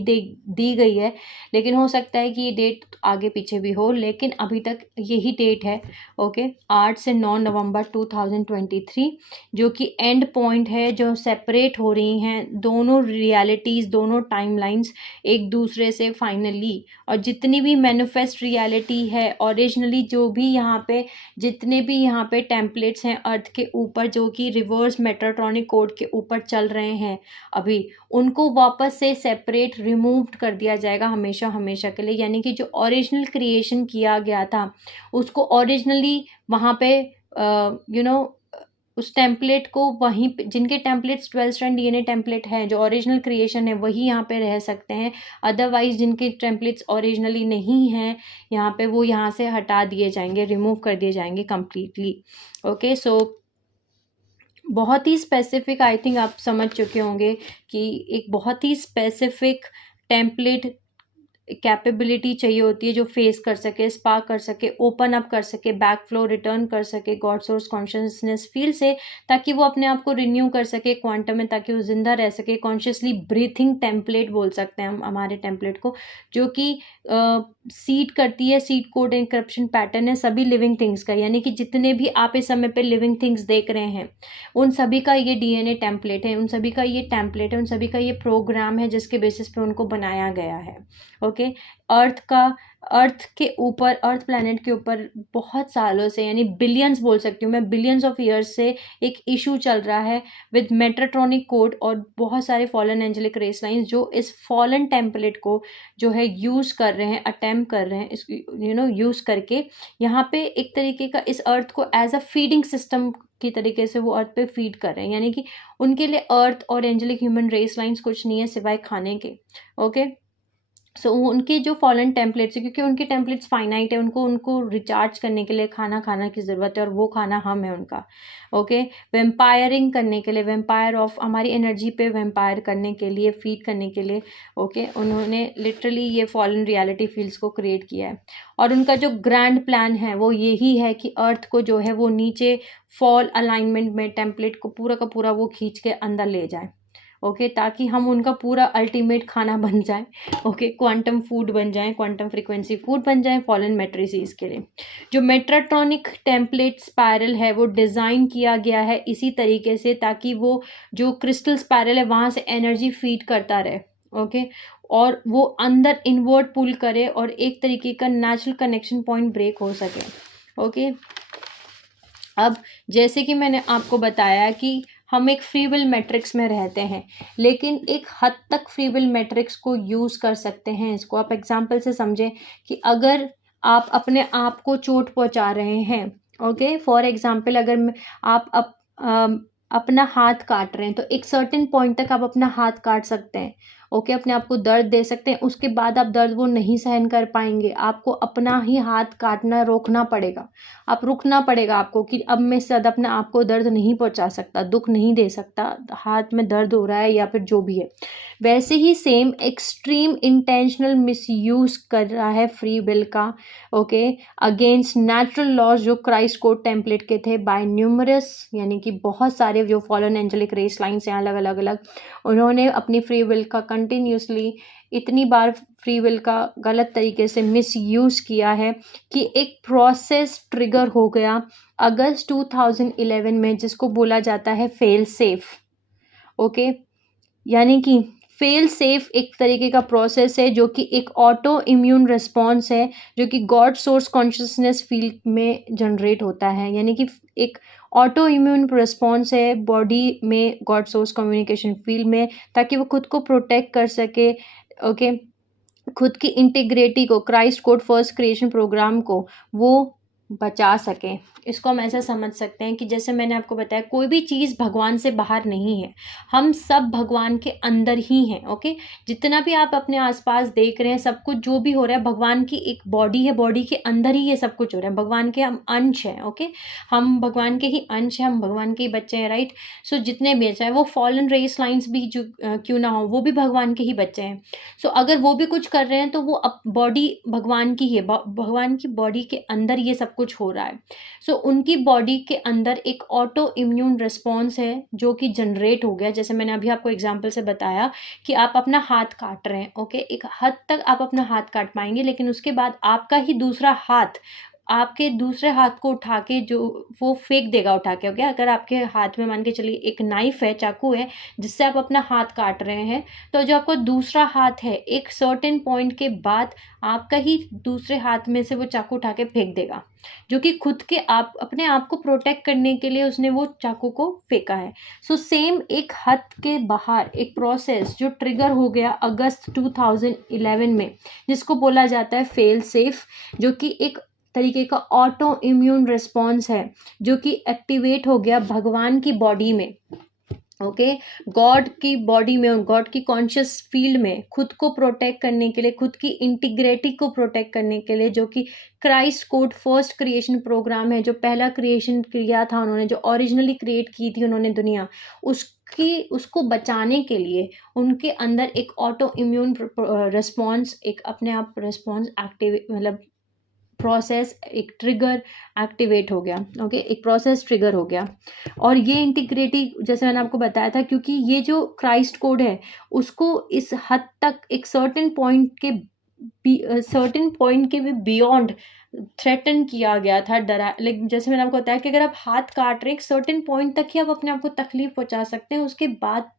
दी गई है, लेकिन हो सकता है कि ये डेट आगे पीछे भी हो, लेकिन अभी तक यही डेट है। ओके, 8 से 9 नवंबर 2023, जो कि एंड पॉइंट है, जो सेपरेट हो रही हैं दोनों रियलिटीज़, दोनों टाइमलाइंस एक दूसरे से फाइनली। और जितनी भी मैनिफेस्ट रियलिटी है ओरिजिनली, जो भी यहाँ पे जितने भी यहाँ पे टेम्पलेट्स हैं अर्थ के ऊपर, जो कि रिवर्स मेट्रोट्रॉनिक कोड के ऊपर चल रहे हैं अभी, उनको वापस से सेपरेट रिमूव्ड कर दिया जाएगा हमेशा हमेशा के लिए। यानी कि जो ओरिजिनल क्रिएशन किया गया था उसको ओरिजिनली वहाँ पे उस टेम्पलेट को वहीं पे, जिनके टेम्पलेट्स 12 स्ट्रैंड डीएनए टेम्पलेट हैं, जो ओरिजिनल क्रिएशन है, वही यहाँ पे रह सकते हैं। अदरवाइज जिनके टेम्पलेट्स ओरिजिनली नहीं हैं यहाँ पे, वो यहाँ से हटा दिए जाएंगे, रिमूव कर दिए जाएंगे कम्प्लीटली। ओके, सो बहुत ही स्पेसिफिक, आई थिंक आप समझ चुके होंगे कि एक बहुत ही स्पेसिफिक टेम्पलेट कैपेबिलिटी चाहिए होती है जो फेस कर सके, स्पार्क कर सके, ओपन अप कर सके, बैक फ्लो रिटर्न कर सके गॉड सोर्स कॉन्शियसनेस फील्ड से, ताकि वो अपने आप को रिन्यू कर सके क्वांटम में, ताकि वो जिंदा रह सके। कॉन्शियसली ब्रीथिंग टेम्पलेट बोल सकते हैं हम हमारे टेम्पलेट को, जो कि सीड करती है, सीड कोड एनक्रप्शन पैटर्न है सभी लिविंग थिंग्स का, यानी कि जितने भी आप इस समय पे लिविंग थिंग्स देख रहे हैं उन सभी का ये डीएनए टेम्पलेट है, उन सभी का ये टेम्पलेट है, उन सभी का ये प्रोग्राम है जिसके बेसिस पे उनको बनाया गया है। ओके, अर्थ के ऊपर, अर्थ प्लैनेट के ऊपर बहुत सालों से, यानी बिलियंस बोल सकती हूँ मैं, बिलियंस ऑफ ईयर्स से एक इशू चल रहा है विद मेट्रोट्रॉनिक कोड और बहुत सारे फॉलन एंजेलिक रेस लाइंस जो इस फॉलन टेम्पलेट को जो है यूज कर रहे हैं, अटेम्प्ट कर रहे हैं, इसको यूज करके यहाँ पे एक तरीके का इस अर्थ को एज अ फीडिंग सिस्टम की तरीके से वो अर्थ पे फीड कर रहे हैं, यानी कि उनके लिए अर्थ और एंजेलिक ह्यूमन रेस लाइंस कुछ नहीं है सिवाय खाने के। ओके, सो उनके जो फॉलन टेम्पलेट्स है, क्योंकि उनके टेम्पलेट्स फाइनाइट है, उनको रिचार्ज करने के लिए खाना की ज़रूरत है, और वो खाना हम है उनका। ओके, वेम्पायरिंग करने के लिए, वेम्पायर ऑफ हमारी एनर्जी पे वेम्पायर करने के लिए, फीड करने के लिए, ओके, उन्होंने लिटरली ये फॉलन रियलिटी फील्ड्स को क्रिएट किया है। और उनका जो ग्रैंड प्लान है वो यही है कि अर्थ को जो है वो नीचे फॉल अलाइनमेंट में टेम्पलेट को पूरा का पूरा वो खींच के अंदर ले जाए। ओके, ताकि हम उनका पूरा अल्टीमेट खाना बन जाए। ओके, क्वांटम फूड बन जाए, क्वांटम फ्रीक्वेंसी फूड बन जाए फॉलन मैट्रिसेस के लिए। जो मेट्रोट्रॉनिक टेम्पलेट स्पायरल है वो डिज़ाइन किया गया है इसी तरीके से, ताकि वो जो क्रिस्टल स्पायरल है वहाँ से एनर्जी फीड करता रहे। ओके, और वो अंदर इनवर्ट पुल करे और एक तरीके का नेचुरल कनेक्शन पॉइंट ब्रेक हो सके। ओके, अब जैसे कि मैंने आपको बताया कि हम एक फ्री विल मैट्रिक्स में रहते हैं, लेकिन एक हद तक फ्री विल मैट्रिक्स को यूज़ कर सकते हैं। इसको आप एग्जांपल से समझें कि अगर आप अपने आप को चोट पहुंचा रहे हैं, ओके, फॉर एग्जांपल अगर आप अपना हाथ काट रहे हैं तो एक सर्टेन पॉइंट तक आप अपना हाथ काट सकते हैं। ओके, अपने आप को दर्द दे सकते हैं, उसके बाद आप दर्द वो नहीं सहन कर पाएंगे, आपको अपना ही हाथ काटना रोकना पड़ेगा, आप रुकना पड़ेगा आपको कि अब मैं इससे ज़्यादा अपने आप को दर्द नहीं पहुंचा सकता, दुख नहीं दे सकता, हाथ में दर्द हो रहा है या फिर जो भी है। वैसे ही सेम एक्सट्रीम इंटेंशनल मिसयूज कर रहा है फ्री विल का, ओके, अगेंस्ट नेचुरल लॉज जो क्राइस्ट कोड टेम्पलेट के थे बाय न्यूमरस, यानी कि बहुत सारे जो फॉलन एंजेलिक रेस लाइन्स हैं अलग अलग, उन्होंने अपनी फ्री विल का कंटिन्यूसली इतनी बार फ्री विल का गलत तरीके से मिसयूज किया है कि एक प्रोसेस ट्रिगर हो गया अगस्त 2011 में, जिसको बोला जाता है फेल सेफ। ओके, यानी कि फेल सेफ एक तरीके का प्रोसेस है जो कि एक ऑटो इम्यून रिस्पॉन्स है जो कि गॉड सोर्स कॉन्शियसनेस फील्ड में जनरेट होता है, यानी कि एक ऑटो इम्यून रिस्पॉन्स है बॉडी में गॉड सोर्स कम्युनिकेशन फील्ड में, ताकि वो खुद को प्रोटेक्ट कर सके। ओके, खुद की इंटीग्रिटी को, Christ code first creation program को वो बचा सकें। इसको हम ऐसा समझ सकते हैं कि जैसे मैंने आपको बताया कोई भी चीज़ भगवान से बाहर नहीं है, हम सब भगवान के अंदर ही हैं। ओके, जितना भी आप अपने आसपास देख रहे हैं, सब कुछ जो भी हो रहा है भगवान की एक बॉडी है, बॉडी के अंदर ही ये सब कुछ हो रहा है, भगवान के हम अंश हैं। ओके, हम भगवान के ही अंश हैं, हम भगवान के ही बच्चे हैं, राइट। सो जितने भी चाहे वो फॉलन रेस लाइन्स भी जो क्यों ना हो, वो भी भगवान के ही बच्चे हैं। सो अगर वो भी कुछ कर रहे हैं तो वो बॉडी भगवान की है, भगवान की बॉडी के अंदर ये सब कुछ हो रहा है। सो उनकी बॉडी के अंदर एक ऑटो इम्यून रिस्पॉन्स है जो कि जनरेट हो गया, जैसे मैंने अभी आपको एग्जांपल से बताया कि आप अपना हाथ काट रहे हैं। ओके, एक हद तक आप अपना हाथ काट पाएंगे, लेकिन उसके बाद आपका ही दूसरा हाथ आपके दूसरे हाथ को उठा के जो वो फेंक देगा उठा के। ओके, अगर आपके हाथ में मान के चलिए एक नाइफ है, चाकू है, जिससे आप अपना हाथ काट रहे हैं, तो जो आपका दूसरा हाथ है एक सर्टेन पॉइंट के बाद आपका ही दूसरे हाथ में से वो चाकू उठा के फेंक देगा, जो कि खुद के आप अपने आप को प्रोटेक्ट करने के लिए उसने वो चाकू को फेंका है। सो सेम एक हद के बाहर एक प्रोसेस जो ट्रिगर हो गया अगस्त 2011 में, जिसको बोला जाता है फेल सेफ, जो कि एक तरीके का ऑटो इम्यून रिस्पॉन्स है जो कि एक्टिवेट हो गया भगवान की बॉडी में। ओके, गॉड की बॉडी में, गॉड की कॉन्शियस फील्ड में खुद को प्रोटेक्ट करने के लिए, खुद की इंटीग्रिटी को प्रोटेक्ट करने के लिए, जो कि Christ code first creation program है, जो पहला क्रिएशन किया था उन्होंने, जो ओरिजिनली क्रिएट की थी उन्होंने दुनिया, उसको बचाने के लिए उनके अंदर एक ऑटो इम्यून रिस्पॉन्स, एक अपने आप रिस्पॉन्स एक्टिव, मतलब प्रोसेस, एक ट्रिगर एक्टिवेट हो गया। ओके, एक प्रोसेस ट्रिगर हो गया। और ये इंटीग्रिटी, जैसे मैंने आपको बताया था, क्योंकि ये जो क्राइस्ट कोड है उसको इस हद तक एक सर्टेन पॉइंट के भी बियॉन्ड थ्रेटन किया गया था, डरा, लाइक जैसे मैंने आपको बताया कि अगर आप हाथ काट रहे हैं, एक सर्टेन पॉइंट तक ही आप अपने आप को तकलीफ पहुंचा सकते हैं, उसके बाद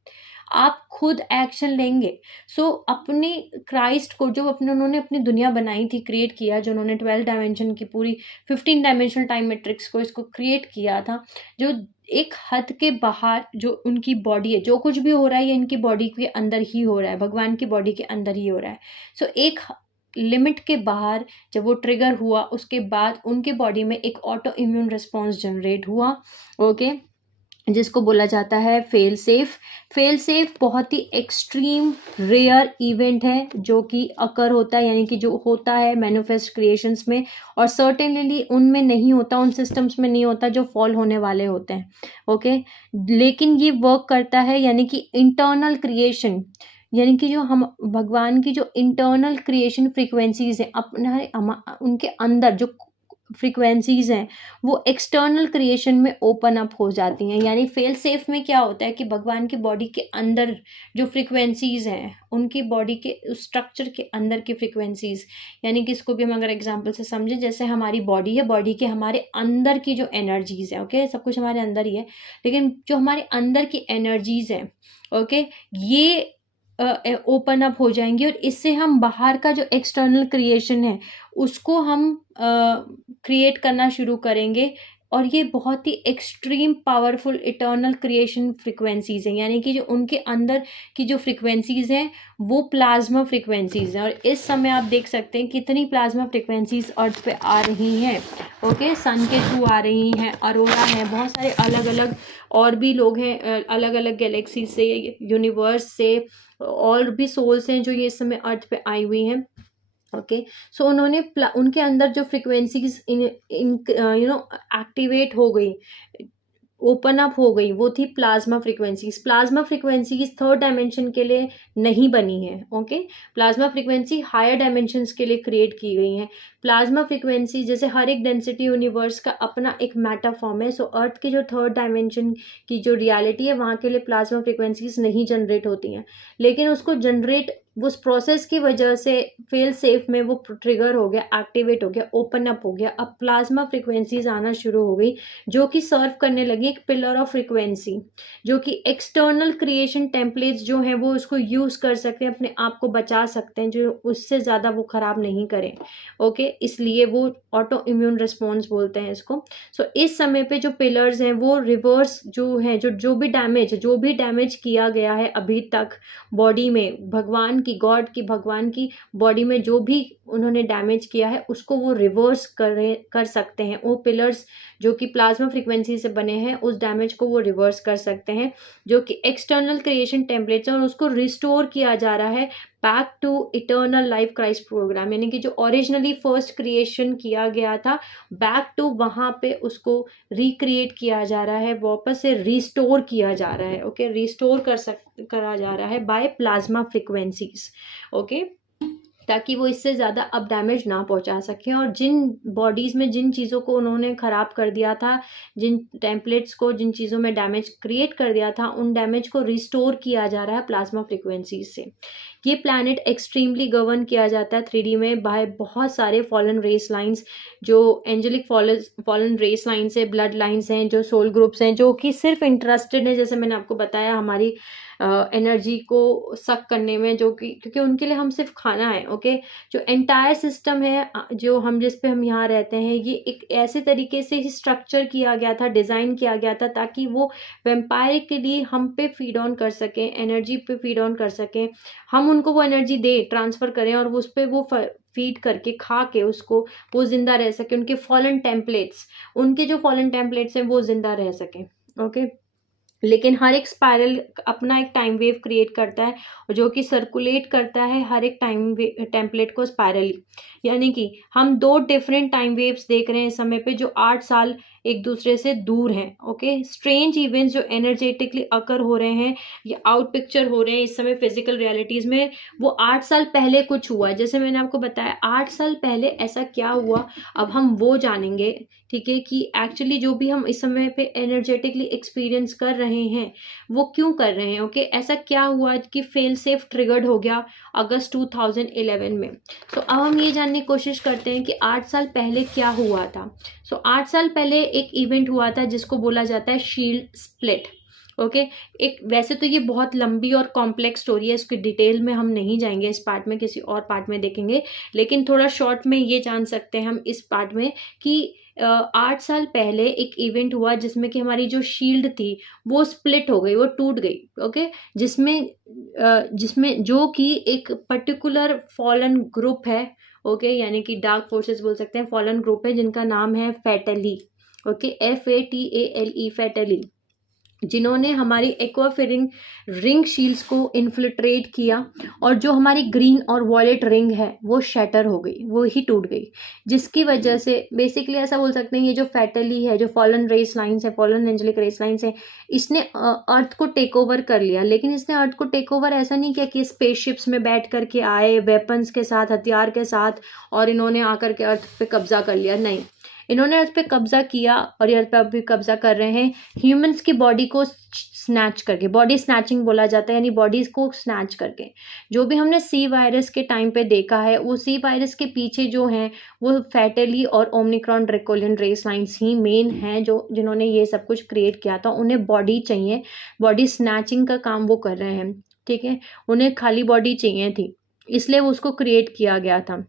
आप खुद एक्शन लेंगे। सो अपने क्राइस्ट को, जो उन्होंने अपनी दुनिया बनाई थी, क्रिएट किया, जो उन्होंने 12 डायमेंशन की पूरी 15 डायमेंशनल टाइम मैट्रिक्स को, इसको क्रिएट किया था, जो एक हद के बाहर जो उनकी बॉडी है, जो कुछ भी हो रहा है ये इनकी बॉडी के अंदर ही हो रहा है, भगवान की बॉडी के अंदर ही हो रहा है। सो एक लिमिट के बाहर जब वो ट्रिगर हुआ, उसके बाद उनके बॉडी में एक ऑटो इम्यून रिस्पॉन्स जनरेट हुआ। ओके, जिसको बोला जाता है फेल सेफ। फेल सेफ बहुत ही एक्सट्रीम रेयर इवेंट है जो कि अकर होता है, यानी कि जो होता है मैनिफेस्ट क्रिएशंस में, और सर्टेनली उनमें नहीं होता, उन सिस्टम्स में नहीं होता जो फॉल होने वाले होते हैं। ओके, लेकिन ये वर्क करता है, यानी कि इंटरनल क्रिएशन, यानी कि जो हम भगवान की जो इंटरनल क्रिएशन फ्रीक्वेंसीज है अपना, उनके अंदर जो फ्रीक्वेंसीज हैं वो एक्सटर्नल क्रिएशन में ओपन अप हो जाती हैं। यानी फेल सेफ में क्या होता है कि भगवान की बॉडी के अंदर जो फ्रीक्वेंसीज हैं, उनकी बॉडी के स्ट्रक्चर के अंदर की फ्रीक्वेंसीज, यानी कि इसको भी हम अगर एग्जांपल से समझें, जैसे हमारी बॉडी है, बॉडी के हमारे अंदर की जो एनर्जीज है, ओके, सब कुछ हमारे अंदर ही है, लेकिन जो हमारे अंदर की एनर्जीज हैं, ओके, ये ओपन अप हो जाएंगी, और इससे हम बाहर का जो एक्सटर्नल क्रिएशन है उसको हम क्रिएट करना शुरू करेंगे। और ये बहुत ही extreme powerful eternal creation frequencies हैं, यानी कि जो उनके अंदर की जो फ्रिक्वेंसीज हैं वो प्लाज्मा फ्रिक्वेंसीज हैं। और इस समय आप देख सकते हैं कितनी प्लाज्मा फ्रिक्वेंसीज अर्थ पे आ रही हैं। ओके, सन के थ्रू आ रही हैं, अरोरा है, बहुत सारे अलग अलग और भी लोग हैं, अलग अलग गैलेक्सी से, यूनिवर्स से, और भी सोल्स हैं जो ये इस समय अर्थ पे आई हुई हैं। ओके, सो उन्होंने उनके अंदर जो फ्रिक्वेंसीज एक्टिवेट हो गई, ओपन अप हो गई, वो थी plasma frequencies. Plasma frequencies third dimension के लिए नहीं बनी है। Okay, plasma frequency higher dimensions के लिए क्रिएट की गई हैं। प्लाज्मा फ्रीक्वेंसी, जैसे हर एक डेंसिटी यूनिवर्स का अपना एक मैटर फॉर्म है, सो अर्थ की जो थर्ड डायमेंशन की जो रियलिटी है वहाँ के लिए प्लाज्मा फ्रीक्वेंसीज नहीं जनरेट होती हैं, लेकिन उसको जनरेट उस प्रोसेस की वजह से फेल सेफ में वो ट्रिगर हो गया, एक्टिवेट हो गया, ओपन अप हो गया। अब प्लाज्मा फ्रीक्वेंसीज आना शुरू हो गई, जो कि सर्व करने लगी एक पिलर ऑफ फ्रीक्वेंसी, जो कि एक्सटर्नल क्रिएशन टेम्पलेट्स जो हैं वो उसको यूज़ कर सकते हैं, अपने आप को बचा सकते हैं, जो उससे ज़्यादा वो ख़राब नहीं करें। ओके, इसलिए वो ऑटो इम्यून रिस्पॉन्स बोलते हैं इसको। सो इस समय पे जो पिलर्स हैं वो रिवर्स जो है, जो भी डैमेज किया गया है अभी तक बॉडी में, भगवान की बॉडी में जो भी उन्होंने डैमेज किया है उसको वो रिवर्स कर सकते हैं। वो पिलर्स जो कि प्लाज्मा फ्रीक्वेंसी से बने हैं उस डैमेज को वो रिवर्स कर सकते हैं, जो कि एक्सटर्नल क्रिएशन टेम्पलेट्स, और उसको रिस्टोर किया जा रहा है back to eternal life Christ program, यानी कि जो ओरिजिनली फर्स्ट क्रिएशन किया गया था, बैक टू वहाँ पे उसको रिक्रिएट किया जा रहा है, वापस से रिस्टोर किया जा रहा है। ओके, रिस्टोर करा जा रहा है बाय प्लाज्मा फ्रीक्वेंसीज। ओके, ताकि वो इससे ज़्यादा अब डैमेज ना पहुंचा सकें, और जिन बॉडीज़ में जिन चीज़ों को उन्होंने ख़राब कर दिया था, जिन टेम्पलेट्स को, जिन चीज़ों में डैमेज क्रिएट कर दिया था, उन डैमेज को रिस्टोर किया जा रहा है प्लाज्मा फ्रीक्वेंसीज से। ये प्लैनेट एक्सट्रीमली गवर्न किया जाता है 3D में बाय बहुत सारे फॉलन रेस लाइंस, जो एंजेलिक फॉलन रेस लाइन्स है, ब्लड लाइन्स हैं, जो सोल ग्रुप्स हैं, जो कि सिर्फ इंटरेस्टेड है, जैसे मैंने आपको बताया, हमारी एनर्जी को सक करने में, जो कि क्योंकि उनके लिए हम सिर्फ खाना है। ओके, जो एंटायर सिस्टम है जो हम जिस पे हम यहाँ रहते हैं, ये एक ऐसे तरीके से ही स्ट्रक्चर किया गया था, डिज़ाइन किया गया था, ताकि वो वेम्पायर के लिए हम पे फीड ऑन कर सकें, एनर्जी पे फीड ऑन कर सकें, हम उनको वो एनर्जी दे ट्रांसफ़र करें, और उस पर वो फीड करके खा के उसको वो जिंदा रह सके, उनके जो फॉलन टेम्पलेट्स हैं वो जिंदा रह सकें। ओके, लेकिन हर एक स्पाइरल अपना एक टाइम वेव क्रिएट करता है जो कि सर्कुलेट करता है हर एक टेम्पलेट को स्पाइरली। यानी कि हम दो डिफरेंट टाइम वेव्स देख रहे हैं इस समय पे जो 8 साल एक दूसरे से दूर हैं। ओके, स्ट्रेंज इवेंट्स जो एनर्जेटिकली अकर हो रहे हैं या आउट पिक्चर हो रहे हैं इस समय फिजिकल रियलिटीज में, वो 8 साल पहले कुछ हुआ। जैसे मैंने आपको बताया 8 साल पहले ऐसा क्या हुआ, अब हम वो जानेंगे। ठीक है, कि एक्चुअली जो भी हम इस समय पे एनर्जेटिकली एक्सपीरियंस कर रहे हैं वो क्यों कर रहे हैं। ओके, ऐसा क्या हुआ कि फेल सेफ ट्रिगर्ड हो गया अगस्त 2011 में। सो अब हम ये जानने की कोशिश करते हैं कि 8 साल पहले क्या हुआ था। सो 8 साल पहले एक इवेंट हुआ था जिसको बोला जाता है शील्ड स्प्लिट। ओके, एक वैसे तो ये बहुत लंबी और कॉम्प्लेक्स स्टोरी है, इसकी डिटेल में हम नहीं जाएंगे इस पार्ट में, किसी और पार्ट में देखेंगे। लेकिन थोड़ा शॉर्ट में ये जान सकते हैं हम इस पार्ट में कि 8 साल पहले एक इवेंट हुआ जिसमें कि हमारी जो शील्ड थी वो स्प्लिट हो गई, वो टूट गई। ओके, जिसमें जो कि एक पर्टिकुलर फॉलन ग्रुप है। ओके, यानी कि डार्क फोर्सेस बोल सकते हैं, फॉलन ग्रुप है जिनका नाम है फेटली। ओके, FATALE, फेटली, जिन्होंने हमारी एक्वाफिरिंग रिंग शील्ड्स को इन्फिल्ट्रेट किया और जो हमारी ग्रीन और वॉयलेट रिंग है वो शैटर हो गई, वो ही टूट गई। जिसकी वजह से बेसिकली ऐसा बोल सकते हैं ये जो फैटली है, जो फॉलन रेस लाइंस है, फॉलन एंजेलिक रेस लाइंस है, इसने अर्थ को टेक ओवर कर लिया। लेकिन इसने अर्थ को टेक ओवर ऐसा नहीं किया कि स्पेसशिप्स में बैठ करके आए वेपन्स के साथ, हथियार के साथ, और इन्होंने आकर के अर्थ पे कब्जा कर लिया। नहीं, इन्होंने अर्थ पे कब्जा किया और ये अर्थ पे अभी कब्जा कर रहे हैं ह्यूमंस की बॉडी को स्नैच करके। बॉडी स्नैचिंग बोला जाता है, यानी बॉडीज को स्नैच करके। जो भी हमने सी वायरस के टाइम पे देखा है, वो सी वायरस के पीछे जो हैं वो फैटली और ओमिक्रॉन ड्रैकोलियन रेस लाइंस ही मेन हैं, जो जिन्होंने ये सब कुछ क्रिएट किया था। उन्हें बॉडी चाहिए, बॉडी स्नैचिंग का काम वो कर रहे हैं। ठीक है, उन्हें खाली बॉडी चाहिए थी, इसलिए वो उसको क्रिएट किया गया था।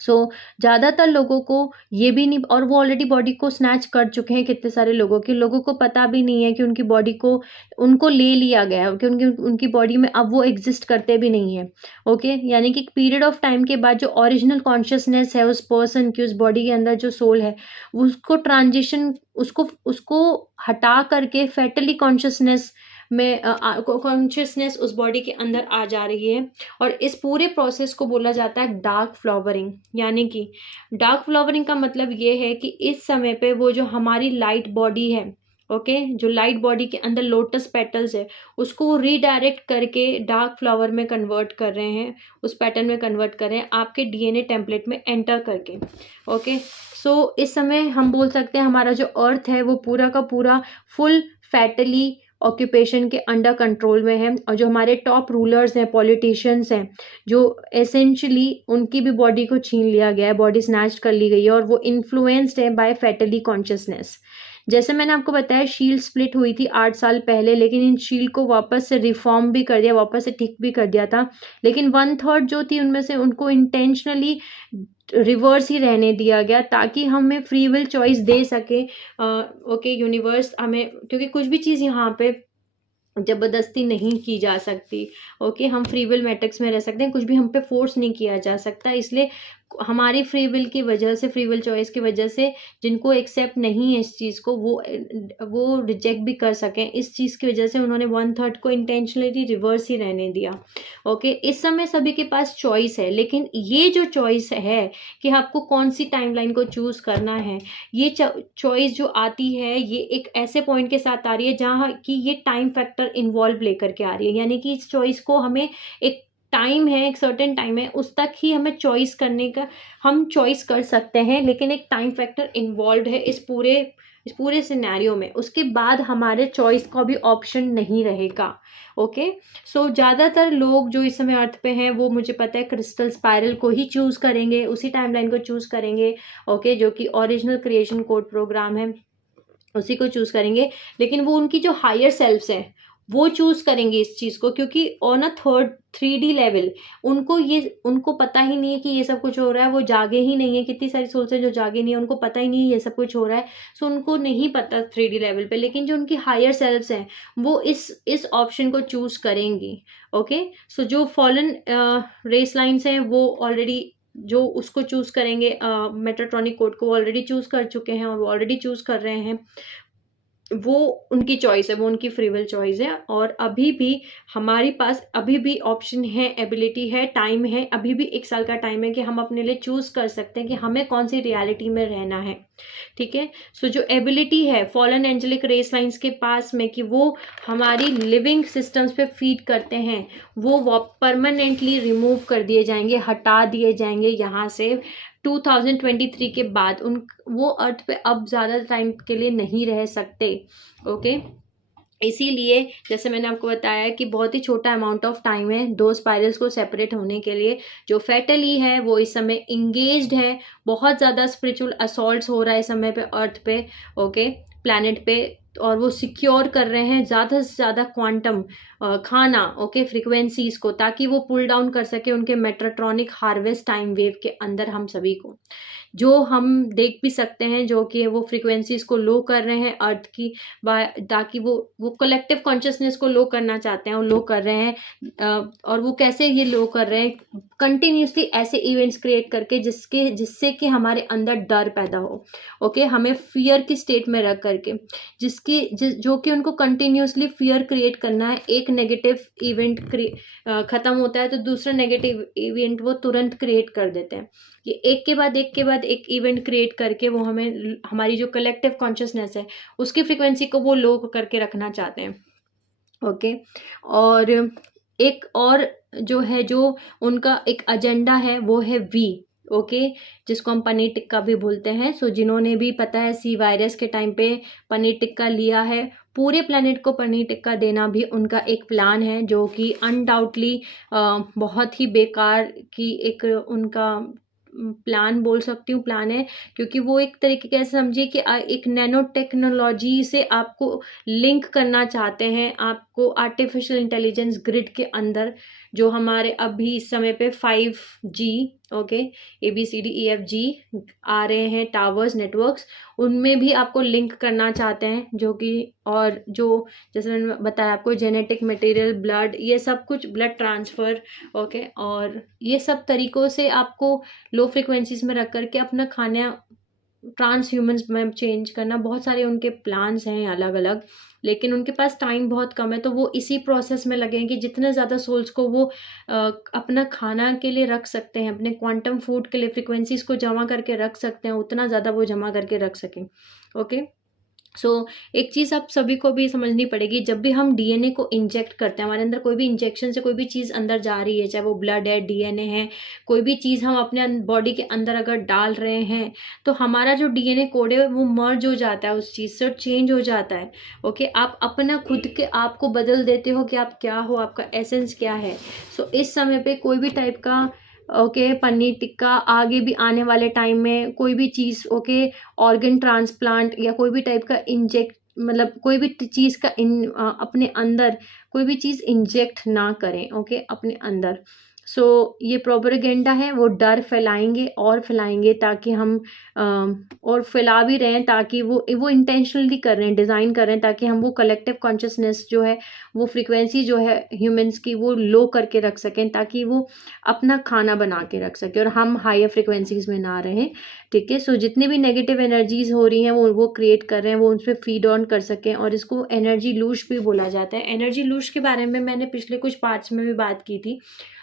ज़्यादातर लोगों को ये भी नहीं, और वो ऑलरेडी बॉडी को स्नैच कर चुके हैं। कितने सारे लोगों को पता भी नहीं है कि उनकी बॉडी को उनको ले लिया गया है, कि उनकी उनकी बॉडी में अब वो एग्जिस्ट करते भी नहीं है। ओके, यानी कि पीरियड ऑफ टाइम के बाद जो ओरिजिनल कॉन्शियसनेस है उस पर्सन की, उस बॉडी के अंदर जो सोल है, उसको ट्रांजिशन, उसको उसको हटा करके फैटली कॉन्शियसनेस में कॉन्शियसनेस उस बॉडी के अंदर आ जा रही है। और इस पूरे प्रोसेस को बोला जाता है डार्क फ्लावरिंग। यानी कि डार्क फ्लावरिंग का मतलब ये है कि इस समय पे वो जो हमारी लाइट बॉडी है, ओके, जो लाइट बॉडी के अंदर लोटस पेटल्स है, उसको वो रीडायरेक्ट करके डार्क फ्लावर में कन्वर्ट कर रहे हैं, उस पैटर्न में कन्वर्ट कर रहे हैं आपके DNA टेम्पलेट में एंटर करके। ओके, सो इस समय हम बोल सकते हैं हमारा जो अर्थ है वो पूरा का पूरा फुल फैटली ऑक्यूपेशन के अंडर कंट्रोल में है। और जो हमारे टॉप रूलर्स हैं, पॉलिटिशियंस हैं, जो एसेंशली उनकी भी बॉडी को छीन लिया गया है, बॉडी स्नैच कर ली गई है, और वो इन्फ्लुएंस्ड है बाय फैटली कॉन्शियसनेस। जैसे मैंने आपको बताया शील्ड स्प्लिट हुई थी 8 साल पहले, लेकिन इन शील्ड को वापस से रिफॉर्म भी कर दिया, वापस से ठीक भी कर दिया था। लेकिन 1/3 जो थी उनमें से उनको इंटेंशनली रिवर्स ही रहने दिया गया ताकि हमें फ्री विल चॉइस दे सके। ओके, यूनिवर्स हमें, क्योंकि कुछ भी चीज़ यहाँ पे जबरदस्ती नहीं की जा सकती। ओके, हम फ्री विल मैट्रिक्स में रह सकते हैं, कुछ भी हम पे फोर्स नहीं किया जा सकता। इसलिए हमारी फ्री विल की वजह से, फ्री विल चॉइस की वजह से, जिनको एक्सेप्ट नहीं है इस चीज़ को, वो रिजेक्ट भी कर सकें। इस चीज़ की वजह से उन्होंने 1/3 को इंटेंशनली रिवर्स ही रहने दिया। ओके, इस समय सभी के पास चॉइस है, लेकिन ये जो चॉइस है कि आपको कौन सी टाइमलाइन को चूज करना है, ये चॉइस जो आती है ये एक ऐसे पॉइंट के साथ आ रही है जहाँ कि ये टाइम फैक्टर इन्वॉल्व लेकर के आ रही है। यानी कि इस चॉइस को हमें एक टाइम है, एक सर्टेन टाइम है, उस तक ही हमें चॉइस करने का, हम चॉइस कर सकते हैं, लेकिन एक टाइम फैक्टर इन्वॉल्व है इस पूरे सिनेरियो में। उसके बाद हमारे चॉइस का भी ऑप्शन नहीं रहेगा। ओके, सो ज़्यादातर लोग जो इस समय अर्थ पे हैं वो, मुझे पता है, क्रिस्टल स्पाइरल को ही चूज़ करेंगे, उसी टाइमलाइन को चूज़ करेंगे। ओके, जो कि ओरिजिनल क्रिएशन कोड प्रोग्राम है उसी को चूज़ करेंगे। लेकिन वो उनकी जो हायर सेल्फ्स हैं वो चूज़ करेंगे इस चीज़ को, क्योंकि ऑन अ 3D लेवल उनको पता ही नहीं है कि ये सब कुछ हो रहा है। वो जागे ही नहीं है, कितनी सारी सोल्स है जो जागे नहीं है, उनको पता ही नहीं है ये सब कुछ हो रहा है। सो उनको नहीं पता 3D लेवल पे। लेकिन जो उनकी हायर सेल्फ्स हैं वो इस ऑप्शन को चूज़ करेंगी। ओके, सो जो फॉलन रेस लाइन्स हैं वो ऑलरेडी जो उसको चूज़ करेंगे, मेटाट्रॉनिक कोड को ऑलरेडी चूज़ कर चुके हैं और वो ऑलरेडी चूज़ कर रहे हैं। वो उनकी चॉइस है, वो उनकी फ्री विल चॉइस है। और अभी भी हमारे पास अभी भी ऑप्शन है, एबिलिटी है, टाइम है, अभी भी 1 साल का टाइम है कि हम अपने लिए चूज कर सकते हैं कि हमें कौन सी रियलिटी में रहना है। ठीक है, सो जो एबिलिटी है फॉलन एंजेलिक रेस लाइंस के पास में कि वो हमारी लिविंग सिस्टम्स पे फीड करते हैं, वो परमानेंटली रिमूव कर दिए जाएंगे, हटा दिए जाएंगे यहाँ से 2023 के बाद। वो अर्थ पे अब ज़्यादा टाइम के लिए नहीं रह सकते। ओके, इसीलिए जैसे मैंने आपको बताया कि बहुत ही छोटा अमाउंट ऑफ टाइम है 2 स्पाइरल्स को सेपरेट होने के लिए। जो फेटली है वो इस समय इंगेज्ड है, बहुत ज़्यादा स्पिरिचुअल असॉल्ट्स हो रहा है इस समय पे अर्थ पे, ओके, प्लैनेट पे। और वो सिक्योर कर रहे हैं ज़्यादा से ज़्यादा क्वांटम खाना, ओके, फ्रिक्वेंसीज को, ताकि वो पुल डाउन कर सके उनके मेट्रोट्रॉनिक हार्वेस्ट टाइम वेव के अंदर हम सभी को, जो हम देख भी सकते हैं, जो कि वो फ्रिक्वेंसीज को लो कर रहे हैं अर्थ की, ताकि वो कलेक्टिव कॉन्शियसनेस को लो करना चाहते हैं और लो कर रहे हैं। और वो कैसे ये लो कर रहे हैं, कंटिन्यूसली ऐसे इवेंट्स क्रिएट करके जिससे कि हमारे अंदर डर पैदा हो, ओके, हमें फियर की स्टेट में रख करके, जो कि उनको कंटिन्यूसली फियर क्रिएट करना है। एक नेगेटिव इवेंट खत्म होता है तो दूसरा नेगेटिव इवेंट वो तुरंत क्रिएट कर देते हैं। ये एक के बाद एक इवेंट क्रिएट करके वो हमें, हमारी जो कलेक्टिव कॉन्शियसनेस है उसकी फ्रिक्वेंसी को वो लो करके रखना चाहते हैं। ओके, और एक और जो है, जो उनका एक एजेंडा है वो है वी, ओके, जिसको हम पनीर टिक्का भी बोलते हैं। सो जिन्होंने भी पता है सी वायरस के टाइम पे पनीर टिक्का लिया है, पूरे प्लेनेट को पनीर टिक्का देना भी उनका एक प्लान है, जो कि अनडाउटली बहुत ही बेकार की एक उनका प्लान बोल सकती हूँ, प्लान है। क्योंकि वो एक तरीके कैसे समझिए कि एक नैनो टेक्नोलॉजी से आपको लिंक करना चाहते हैं, आपको आर्टिफिशियल इंटेलिजेंस ग्रिड के अंदर, जो हमारे अभी इस समय पे 5G, ओके, ABCDEFG आ रहे हैं टावर्स, नेटवर्क्स, उनमें भी आपको लिंक करना चाहते हैं, जो कि, और जो जैसे मैंने बताया आपको, जेनेटिक मटेरियल, ब्लड, ये सब कुछ, ब्लड ट्रांसफ़र, ओके, और ये सब तरीक़ों से आपको लो फ्रिक्वेंसीज में रख करके अपना खाना ट्रांस ह्यूमंस में चेंज करना, बहुत सारे उनके प्लान्स हैं अलग अलग। लेकिन उनके पास टाइम बहुत कम है, तो वो इसी प्रोसेस में लगे हैं कि जितने ज़्यादा सोल्स को वो अपना खाना के लिए रख सकते हैं, अपने क्वांटम फूड के लिए फ्रिक्वेंसीज को जमा करके रख सकते हैं, उतना ज़्यादा वो जमा करके रख सकें। ओके, सो एक चीज़ आप सभी को भी समझनी पड़ेगी, जब भी हम डीएनए को इंजेक्ट करते हैं, हमारे अंदर कोई भी इंजेक्शन से कोई भी चीज़ अंदर जा रही है, चाहे वो ब्लड है, डीएनए है, कोई भी चीज़ हम अपने बॉडी के अंदर अगर डाल रहे हैं, तो हमारा जो डीएनए कोड है वो मर्ज हो जाता है, उस चीज़ से चेंज हो जाता है। ओके, आप अपना खुद के आप को बदल देते हो कि आप क्या हो, आपका एसेंस क्या है। सो इस समय पे कोई भी टाइप का, ओके, पनीर टिक्का, आगे भी आने वाले टाइम में कोई भी चीज़, ओके, ऑर्गन ट्रांसप्लांट या कोई भी टाइप का इंजेक्ट, मतलब कोई भी चीज़ का अपने अंदर कोई भी चीज़ इंजेक्ट ना करें, ओके, अपने अंदर। सो ये प्रोपेगेंडा है, वो डर फैलाएंगे और फैलाएंगे, ताकि हम और फैला भी रहे हैं, ताकि वो इंटेंशनली कर रहे हैं, डिज़ाइन कर रहे हैं, ताकि हम वो कलेक्टिव कॉन्शियसनेस जो है, वो फ्रीक्वेंसी जो है ह्यूमंस की, वो लो करके रख सकें, ताकि वो अपना खाना बना के रख सके और हम हायर फ्रिक्वेंसीज में ना रहें। ठीक है, सो जितनी भी नेगेटिव एनर्जीज हो रही हैं वो क्रिएट कर रहे हैं, वो उन पर फीड ऑन कर सकें, और इसको एनर्जी लूश भी बोला जाता है। एनर्जी लूश के बारे में मैंने पिछले कुछ पार्ट्स में भी बात की थी।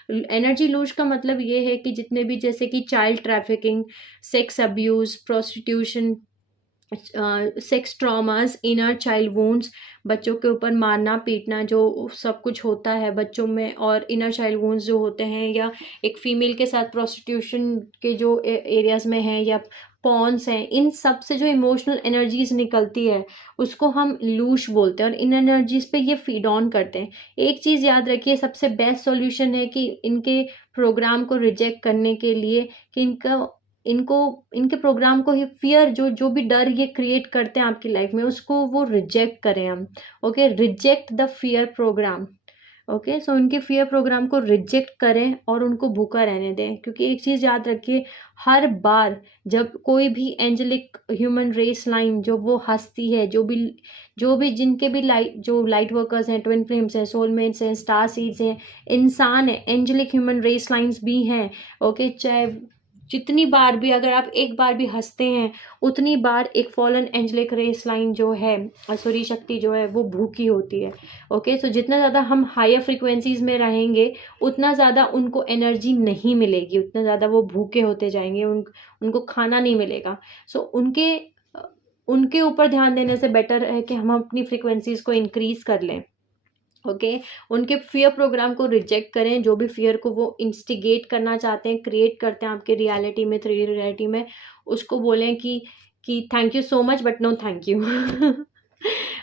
एनर्जी लूज का मतलब ये है कि जितने भी, जैसे कि child trafficking, sex abuse, prostitution, sex traumas, inner child wounds, बच्चों के ऊपर मारना पीटना, जो सब कुछ होता है बच्चों में, और इनर चाइल्ड वुंड्स जो होते हैं, या एक फीमेल के साथ प्रोस्टिट्यूशन के जो एरियाज़ में है, या पॉन्स हैं, इन सब से जो इमोशनल एनर्जीज निकलती है उसको हम लूश बोलते हैं, और इन एनर्जीज पे ये फीड ऑन करते हैं। एक चीज़ याद रखिए, सबसे बेस्ट सॉल्यूशन है कि इनके प्रोग्राम को रिजेक्ट करने के लिए, कि इनके प्रोग्राम को ही, फियर, जो भी डर ये क्रिएट करते हैं आपकी लाइफ में, उसको वो रिजेक्ट करें हम। Okay, reject the fear programme. Okay, so उनके फियर प्रोग्राम को रिजेक्ट करें और उनको भूखा रहने दें। क्योंकि एक चीज़ याद रखिए, हर बार जब कोई भी एंजेलिक ह्यूमन रेस लाइन जो वो हंसती है, जो भी जिनके भी लाइट वर्कर्स हैं, ट्विन फ्लेम्स हैं, सोलमेट्स हैं, स्टार सीड्स हैं, इंसान है, एंजेलिक ह्यूमन रेस लाइन्स भी हैं, ओके, चाहे जितनी बार भी अगर आप एक बार भी हंसते हैं, उतनी बार एक फॉलन एंजेलिक रेस लाइन जो है, असुरी शक्ति जो है, वो भूखी होती है। ओके, सो जितना ज़्यादा हम हायर फ्रिक्वेंसीज में रहेंगे, उतना ज़्यादा उनको एनर्जी नहीं मिलेगी, उतना ज़्यादा वो भूखे होते जाएंगे, उनको खाना नहीं मिलेगा। सो उनके ऊपर ध्यान देने से बेटर है कि हम अपनी फ्रिक्वेंसीज को इंक्रीज कर लें। ओके, उनके फियर प्रोग्राम को रिजेक्ट करें, जो भी फियर को वो इंस्टिगेट करना चाहते हैं, क्रिएट करते हैं आपके रियलिटी में, 3D रियलिटी में, उसको बोलें कि thank you so much but no thank you.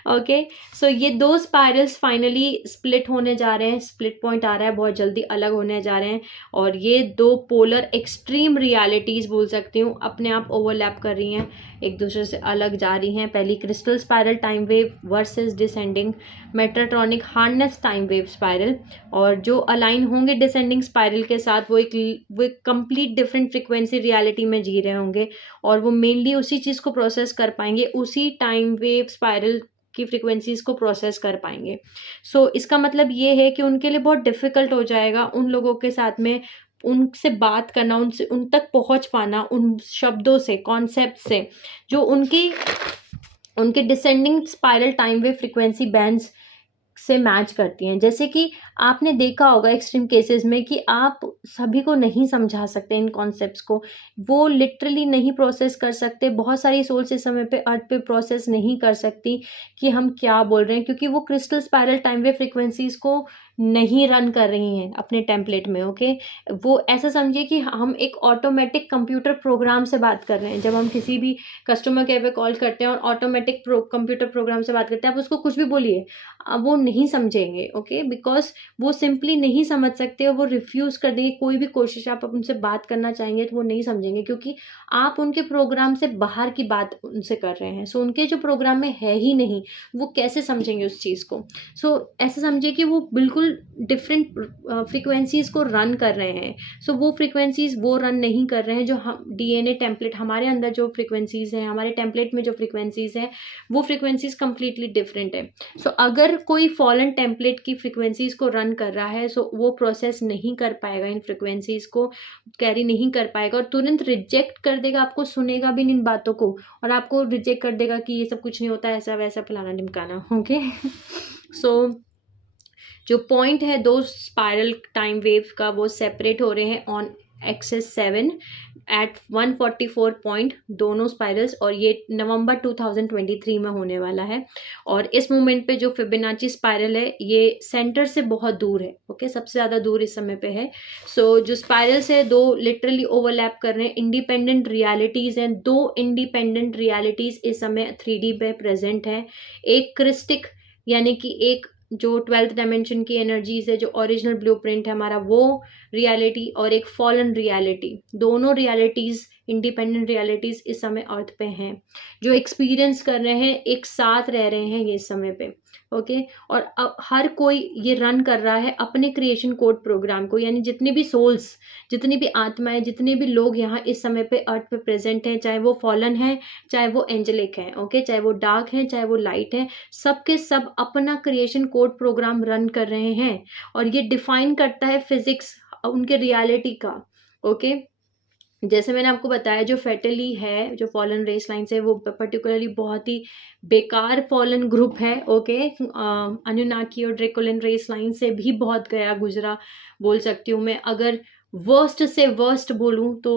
Okay, so ये 2 स्पाइरल्स फाइनली स्प्लिट होने जा रहे हैं, स्प्लिट पॉइंट आ रहा है, बहुत जल्दी अलग होने जा रहे हैं, और ये 2 पोलर एक्सट्रीम रियलिटीज बोल सकती हूँ, अपने आप ओवरलैप कर रही हैं, एक दूसरे से अलग जा रही हैं। पहली crystal spiral time wave versus descending metatronic harness time wave spiral, और जो अलाइन होंगे डिसेंडिंग स्पाइरल के साथ वो एक कंप्लीट डिफरेंट फ्रिक्वेंसी रियलिटी में जी रहे होंगे, और वो मेनली उसी चीज़ को प्रोसेस कर पाएंगे, उसी टाइम वेव स्पाइरल की फ्रिक्वेंसीज को प्रोसेस कर पाएंगे। सो इसका मतलब ये है कि उनके लिए बहुत डिफिकल्ट हो जाएगा उन लोगों के साथ में उनसे बात करना, उनसे उन तक पहुंच पाना, उन शब्दों से, कॉन्सेप्ट से जो उनके descending spiral time wave frequency bands से मैच करती हैं। जैसे कि आपने देखा होगा एक्सट्रीम केसेस में कि आप सभी को नहीं समझा सकते इन कॉन्सेप्ट्स को, वो लिटरली नहीं प्रोसेस कर सकते। बहुत सारी सोल्स इस समय पे अर्थ पे प्रोसेस नहीं कर सकती कि हम क्या बोल रहे हैं, क्योंकि वो crystal spiral time wave frequencies को नहीं रन कर रही हैं अपने टेम्पलेट में। ओके, वो ऐसा समझिए कि हम एक ऑटोमेटिक कंप्यूटर प्रोग्राम से बात कर रहे हैं। जब हम किसी भी कस्टमर केयर पे कॉल करते हैं और ऑटोमेटिक कंप्यूटर प्रोग्राम से बात करते हैं, आप उसको कुछ भी बोलिए, वो नहीं समझेंगे। ओके, बिकॉज वो सिंपली नहीं समझ सकते और वो रिफ्यूज कर देंगे। कोई भी कोशिश आप उनसे बात करना चाहेंगे तो वो नहीं समझेंगे, क्योंकि आप उनके प्रोग्राम से बाहर की बात उनसे कर रहे हैं। सो उनके जो प्रोग्राम में है ही नहीं, वो कैसे समझेंगे उस चीज़ को। सो ऐसे समझिए कि वो बिल्कुल डिफरेंट फ्रिक्वेंसीज को रन कर रहे हैं। सो वो फ्रिक्वेंसीज वो रन नहीं कर रहे हैं जो हम DNA टेम्पलेट, हमारे अंदर जो फ्रिक्वेंसीज हैं, हमारे टेम्पलेट में जो फ्रिक्वेंसीज हैं, वो फ्रिक्वेंसीज कंप्लीटली डिफरेंट है। सो अगर कोई फॉलन टेम्पलेट की फ्रिक्वेंसीज को रन कर रहा है, सो वो प्रोसेस नहीं कर पाएगा, इन फ्रिक्वेंसीज को कैरी नहीं कर पाएगा, और तुरंत रिजेक्ट कर देगा, आपको सुनेगा भी इन बातों को, और आपको रिजेक्ट कर देगा कि ये सब कुछ नहीं होता, ऐसा वैसा फलाना ढिमकाना। ओके, सो जो पॉइंट है 2 स्पाइरल टाइम वेव का, वो सेपरेट हो रहे हैं ऑन एक्सेस 7 एट 144 पॉइंट, दोनों स्पाइरल्स, और ये नवंबर 2023 में होने वाला है। और इस मोमेंट पे जो फिबोनाची स्पाइरल है, ये सेंटर से बहुत दूर है। ओके, सबसे ज़्यादा दूर इस समय पे है। सो जो स्पाइरल्स है, 2 लिटरली ओवरलैप कर रहे हैं, इंडिपेंडेंट रियलिटीज़ हैं, 2 इंडिपेंडेंट रियलिटीज़ इस समय 3D पे प्रेजेंट है। एक क्रिस्टिक यानी कि एक जो 12th डायमेंशन की एनर्जीज है, जो ओरिजिनल ब्लूप्रिंट है हमारा, वो रियलिटी, और एक फॉलन रियलिटी, दोनों रियलिटीज इंडिपेंडेंट रियलिटीज इस समय अर्थ पे हैं, जो एक्सपीरियंस कर रहे हैं, एक साथ रह रहे हैं ये इस समय पे। ओके, और अब हर कोई ये रन कर रहा है अपने क्रिएशन कोड प्रोग्राम को, यानी जितनी भी सोल्स, जितनी भी आत्माएं, जितने भी लोग यहाँ इस समय पे अर्थ पे प्रेजेंट हैं, चाहे वो फॉलन है, चाहे वो एंजेलिक है, ओके, चाहे वो डार्क है, चाहे वो लाइट है, सब के सब अपना क्रिएशन कोड प्रोग्राम रन कर रहे हैं। और ये डिफाइन करता है फिजिक्स उनके रियलिटी का। ओके, जैसे मैंने आपको बताया, जो फेटली है, जो फॉलन रेस लाइन है, वो पर्टिकुलरली बहुत ही बेकार फॉलन ग्रुप है। ओके, अनुनाकी और ड्रेकोलिन रेस लाइन से भी बहुत गया गुजरा बोल सकती हूँ मैं। अगर वर्स्ट से वर्स्ट बोलूँ तो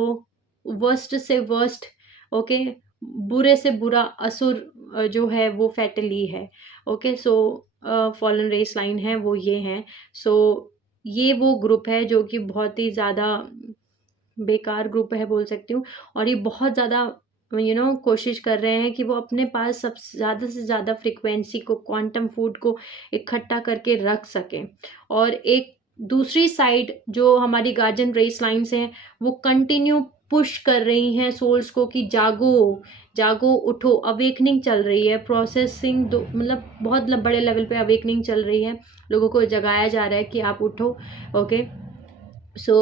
वर्स्ट से वर्स्ट, ओके, बुरे से बुरा असुर जो है वो फेटली है। ओके, सो फॉलन रेस लाइन है वो ये हैं। सो ये वो ग्रुप है जो कि बहुत ही ज़्यादा बेकार ग्रुप है बोल सकती हूँ, और ये बहुत ज़्यादा कोशिश कर रहे हैं कि वो अपने पास सब ज़्यादा से ज़्यादा फ्रिक्वेंसी को, क्वांटम फूड को इकट्ठा करके रख सकें। और एक दूसरी साइड जो हमारी गार्जियन रेस लाइन्स हैं, वो कंटिन्यू पुश कर रही हैं सोल्स को कि जागो जागो, उठो, अवेकनिंग चल रही है, प्रोसेसिंग मतलब बहुत बड़े लेवल पे अवेकनिंग चल रही है, लोगों को जगाया जा रहा है कि आप उठो। ओके, सो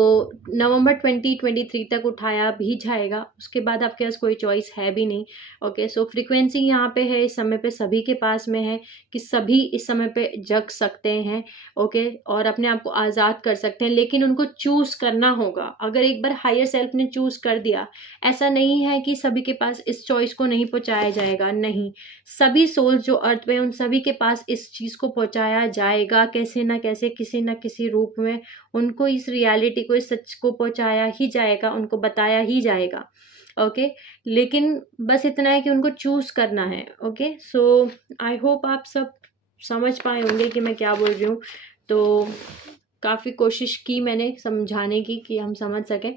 नवंबर 2023 तक उठाया भी जाएगा, उसके बाद आपके पास कोई चॉइस है भी नहीं। ओके, सो फ्रीक्वेंसी यहाँ पे है इस समय पे सभी के पास में है कि सभी इस समय पे जग सकते हैं। ओके, और अपने आप को आज़ाद कर सकते हैं, लेकिन उनको चूज़ करना होगा। अगर एक बार हायर सेल्फ ने चूज़ कर दिया, ऐसा नहीं है कि सभी के पास इस चॉइस को नहीं पहुँचाया जाएगा, नहीं, सभी सोल जो अर्थ पे उन सभी के पास इस चीज़ को पहुँचाया जाएगा, कैसे ना कैसे, किसी ना किसी रूप में उनको इस रियलिटी को, इस सच को पहुंचाया ही जाएगा, उनको बताया ही जाएगा। ओके, लेकिन बस इतना है कि उनको चूज करना है। ओके, सो आई होप आप सब समझ पाए होंगे कि मैं क्या बोल रही हूँ। तो काफ़ी कोशिश की मैंने समझाने की कि हम समझ सकें।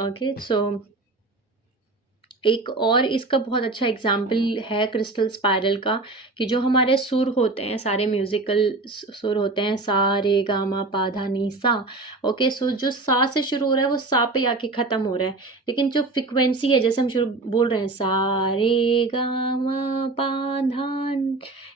ओके, सो एक और इसका बहुत अच्छा एग्जाम्पल है क्रिस्टल स्पायरल का, कि जो हमारे सुर होते हैं, सारे म्यूजिकल सुर होते हैं, सा रे गा मा पा धा नी सा। ओके, सो जो सा से शुरू हो रहा है वो सा पे आके खत्म हो रहा है, लेकिन जो फ्रिक्वेंसी है, जैसे हम शुरू बोल रहे हैं सा रे गा मा पा धा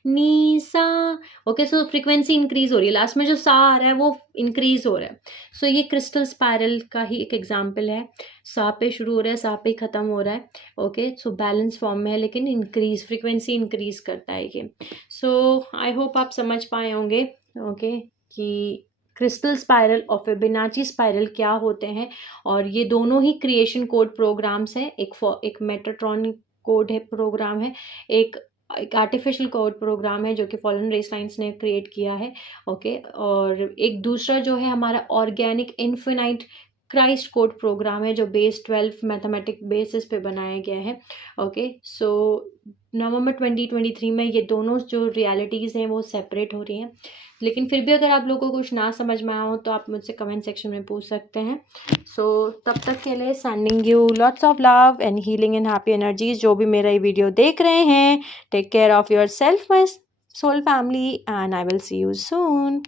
नी सा। ओके, सो फ्रिक्वेंसी इंक्रीज हो रही है, लास्ट में जो सा आ रहा है वो इंक्रीज हो रहा है। सो ये क्रिस्टल स्पायरल का ही एक एग्जाम्पल है। सा पे शुरू हो रहा है, सा पे खत्म हो रहा है। ओके, सो बैलेंस फॉर्म में है, लेकिन इंक्रीज फ्रीक्वेंसी इंक्रीज करता है ये। सो आई होप आप समझ पाए होंगे। ओके, कि क्रिस्टल स्पाइरल और फिबोनाची स्पाइरल क्या होते हैं, और ये दोनों ही क्रिएशन कोड प्रोग्राम्स हैं। एक मेटाट्रॉन कोड है, प्रोग्राम है, एक आर्टिफिशियल कोड प्रोग्राम है जो कि फॉलन रेस लाइन्स ने क्रिएट किया है। ओके, और एक दूसरा जो है हमारा organic infinite Christ code program है, जो बेस 12 मैथमेटिक बेसिस पे बनाया गया है। ओके, सो नवंबर 2023 में ये दोनों जो रियलिटीज़ हैं वो सेपरेट हो रही हैं। लेकिन फिर भी अगर आप लोगों को कुछ ना समझ में आया हो तो आप मुझसे कमेंट सेक्शन में पूछ सकते हैं। सो तब तक के लिए sending you lots of love and healing and happy energies. जो भी मेरा ये वीडियो देख रहे हैं, take care of yourself, my soul family, and I will see you soon.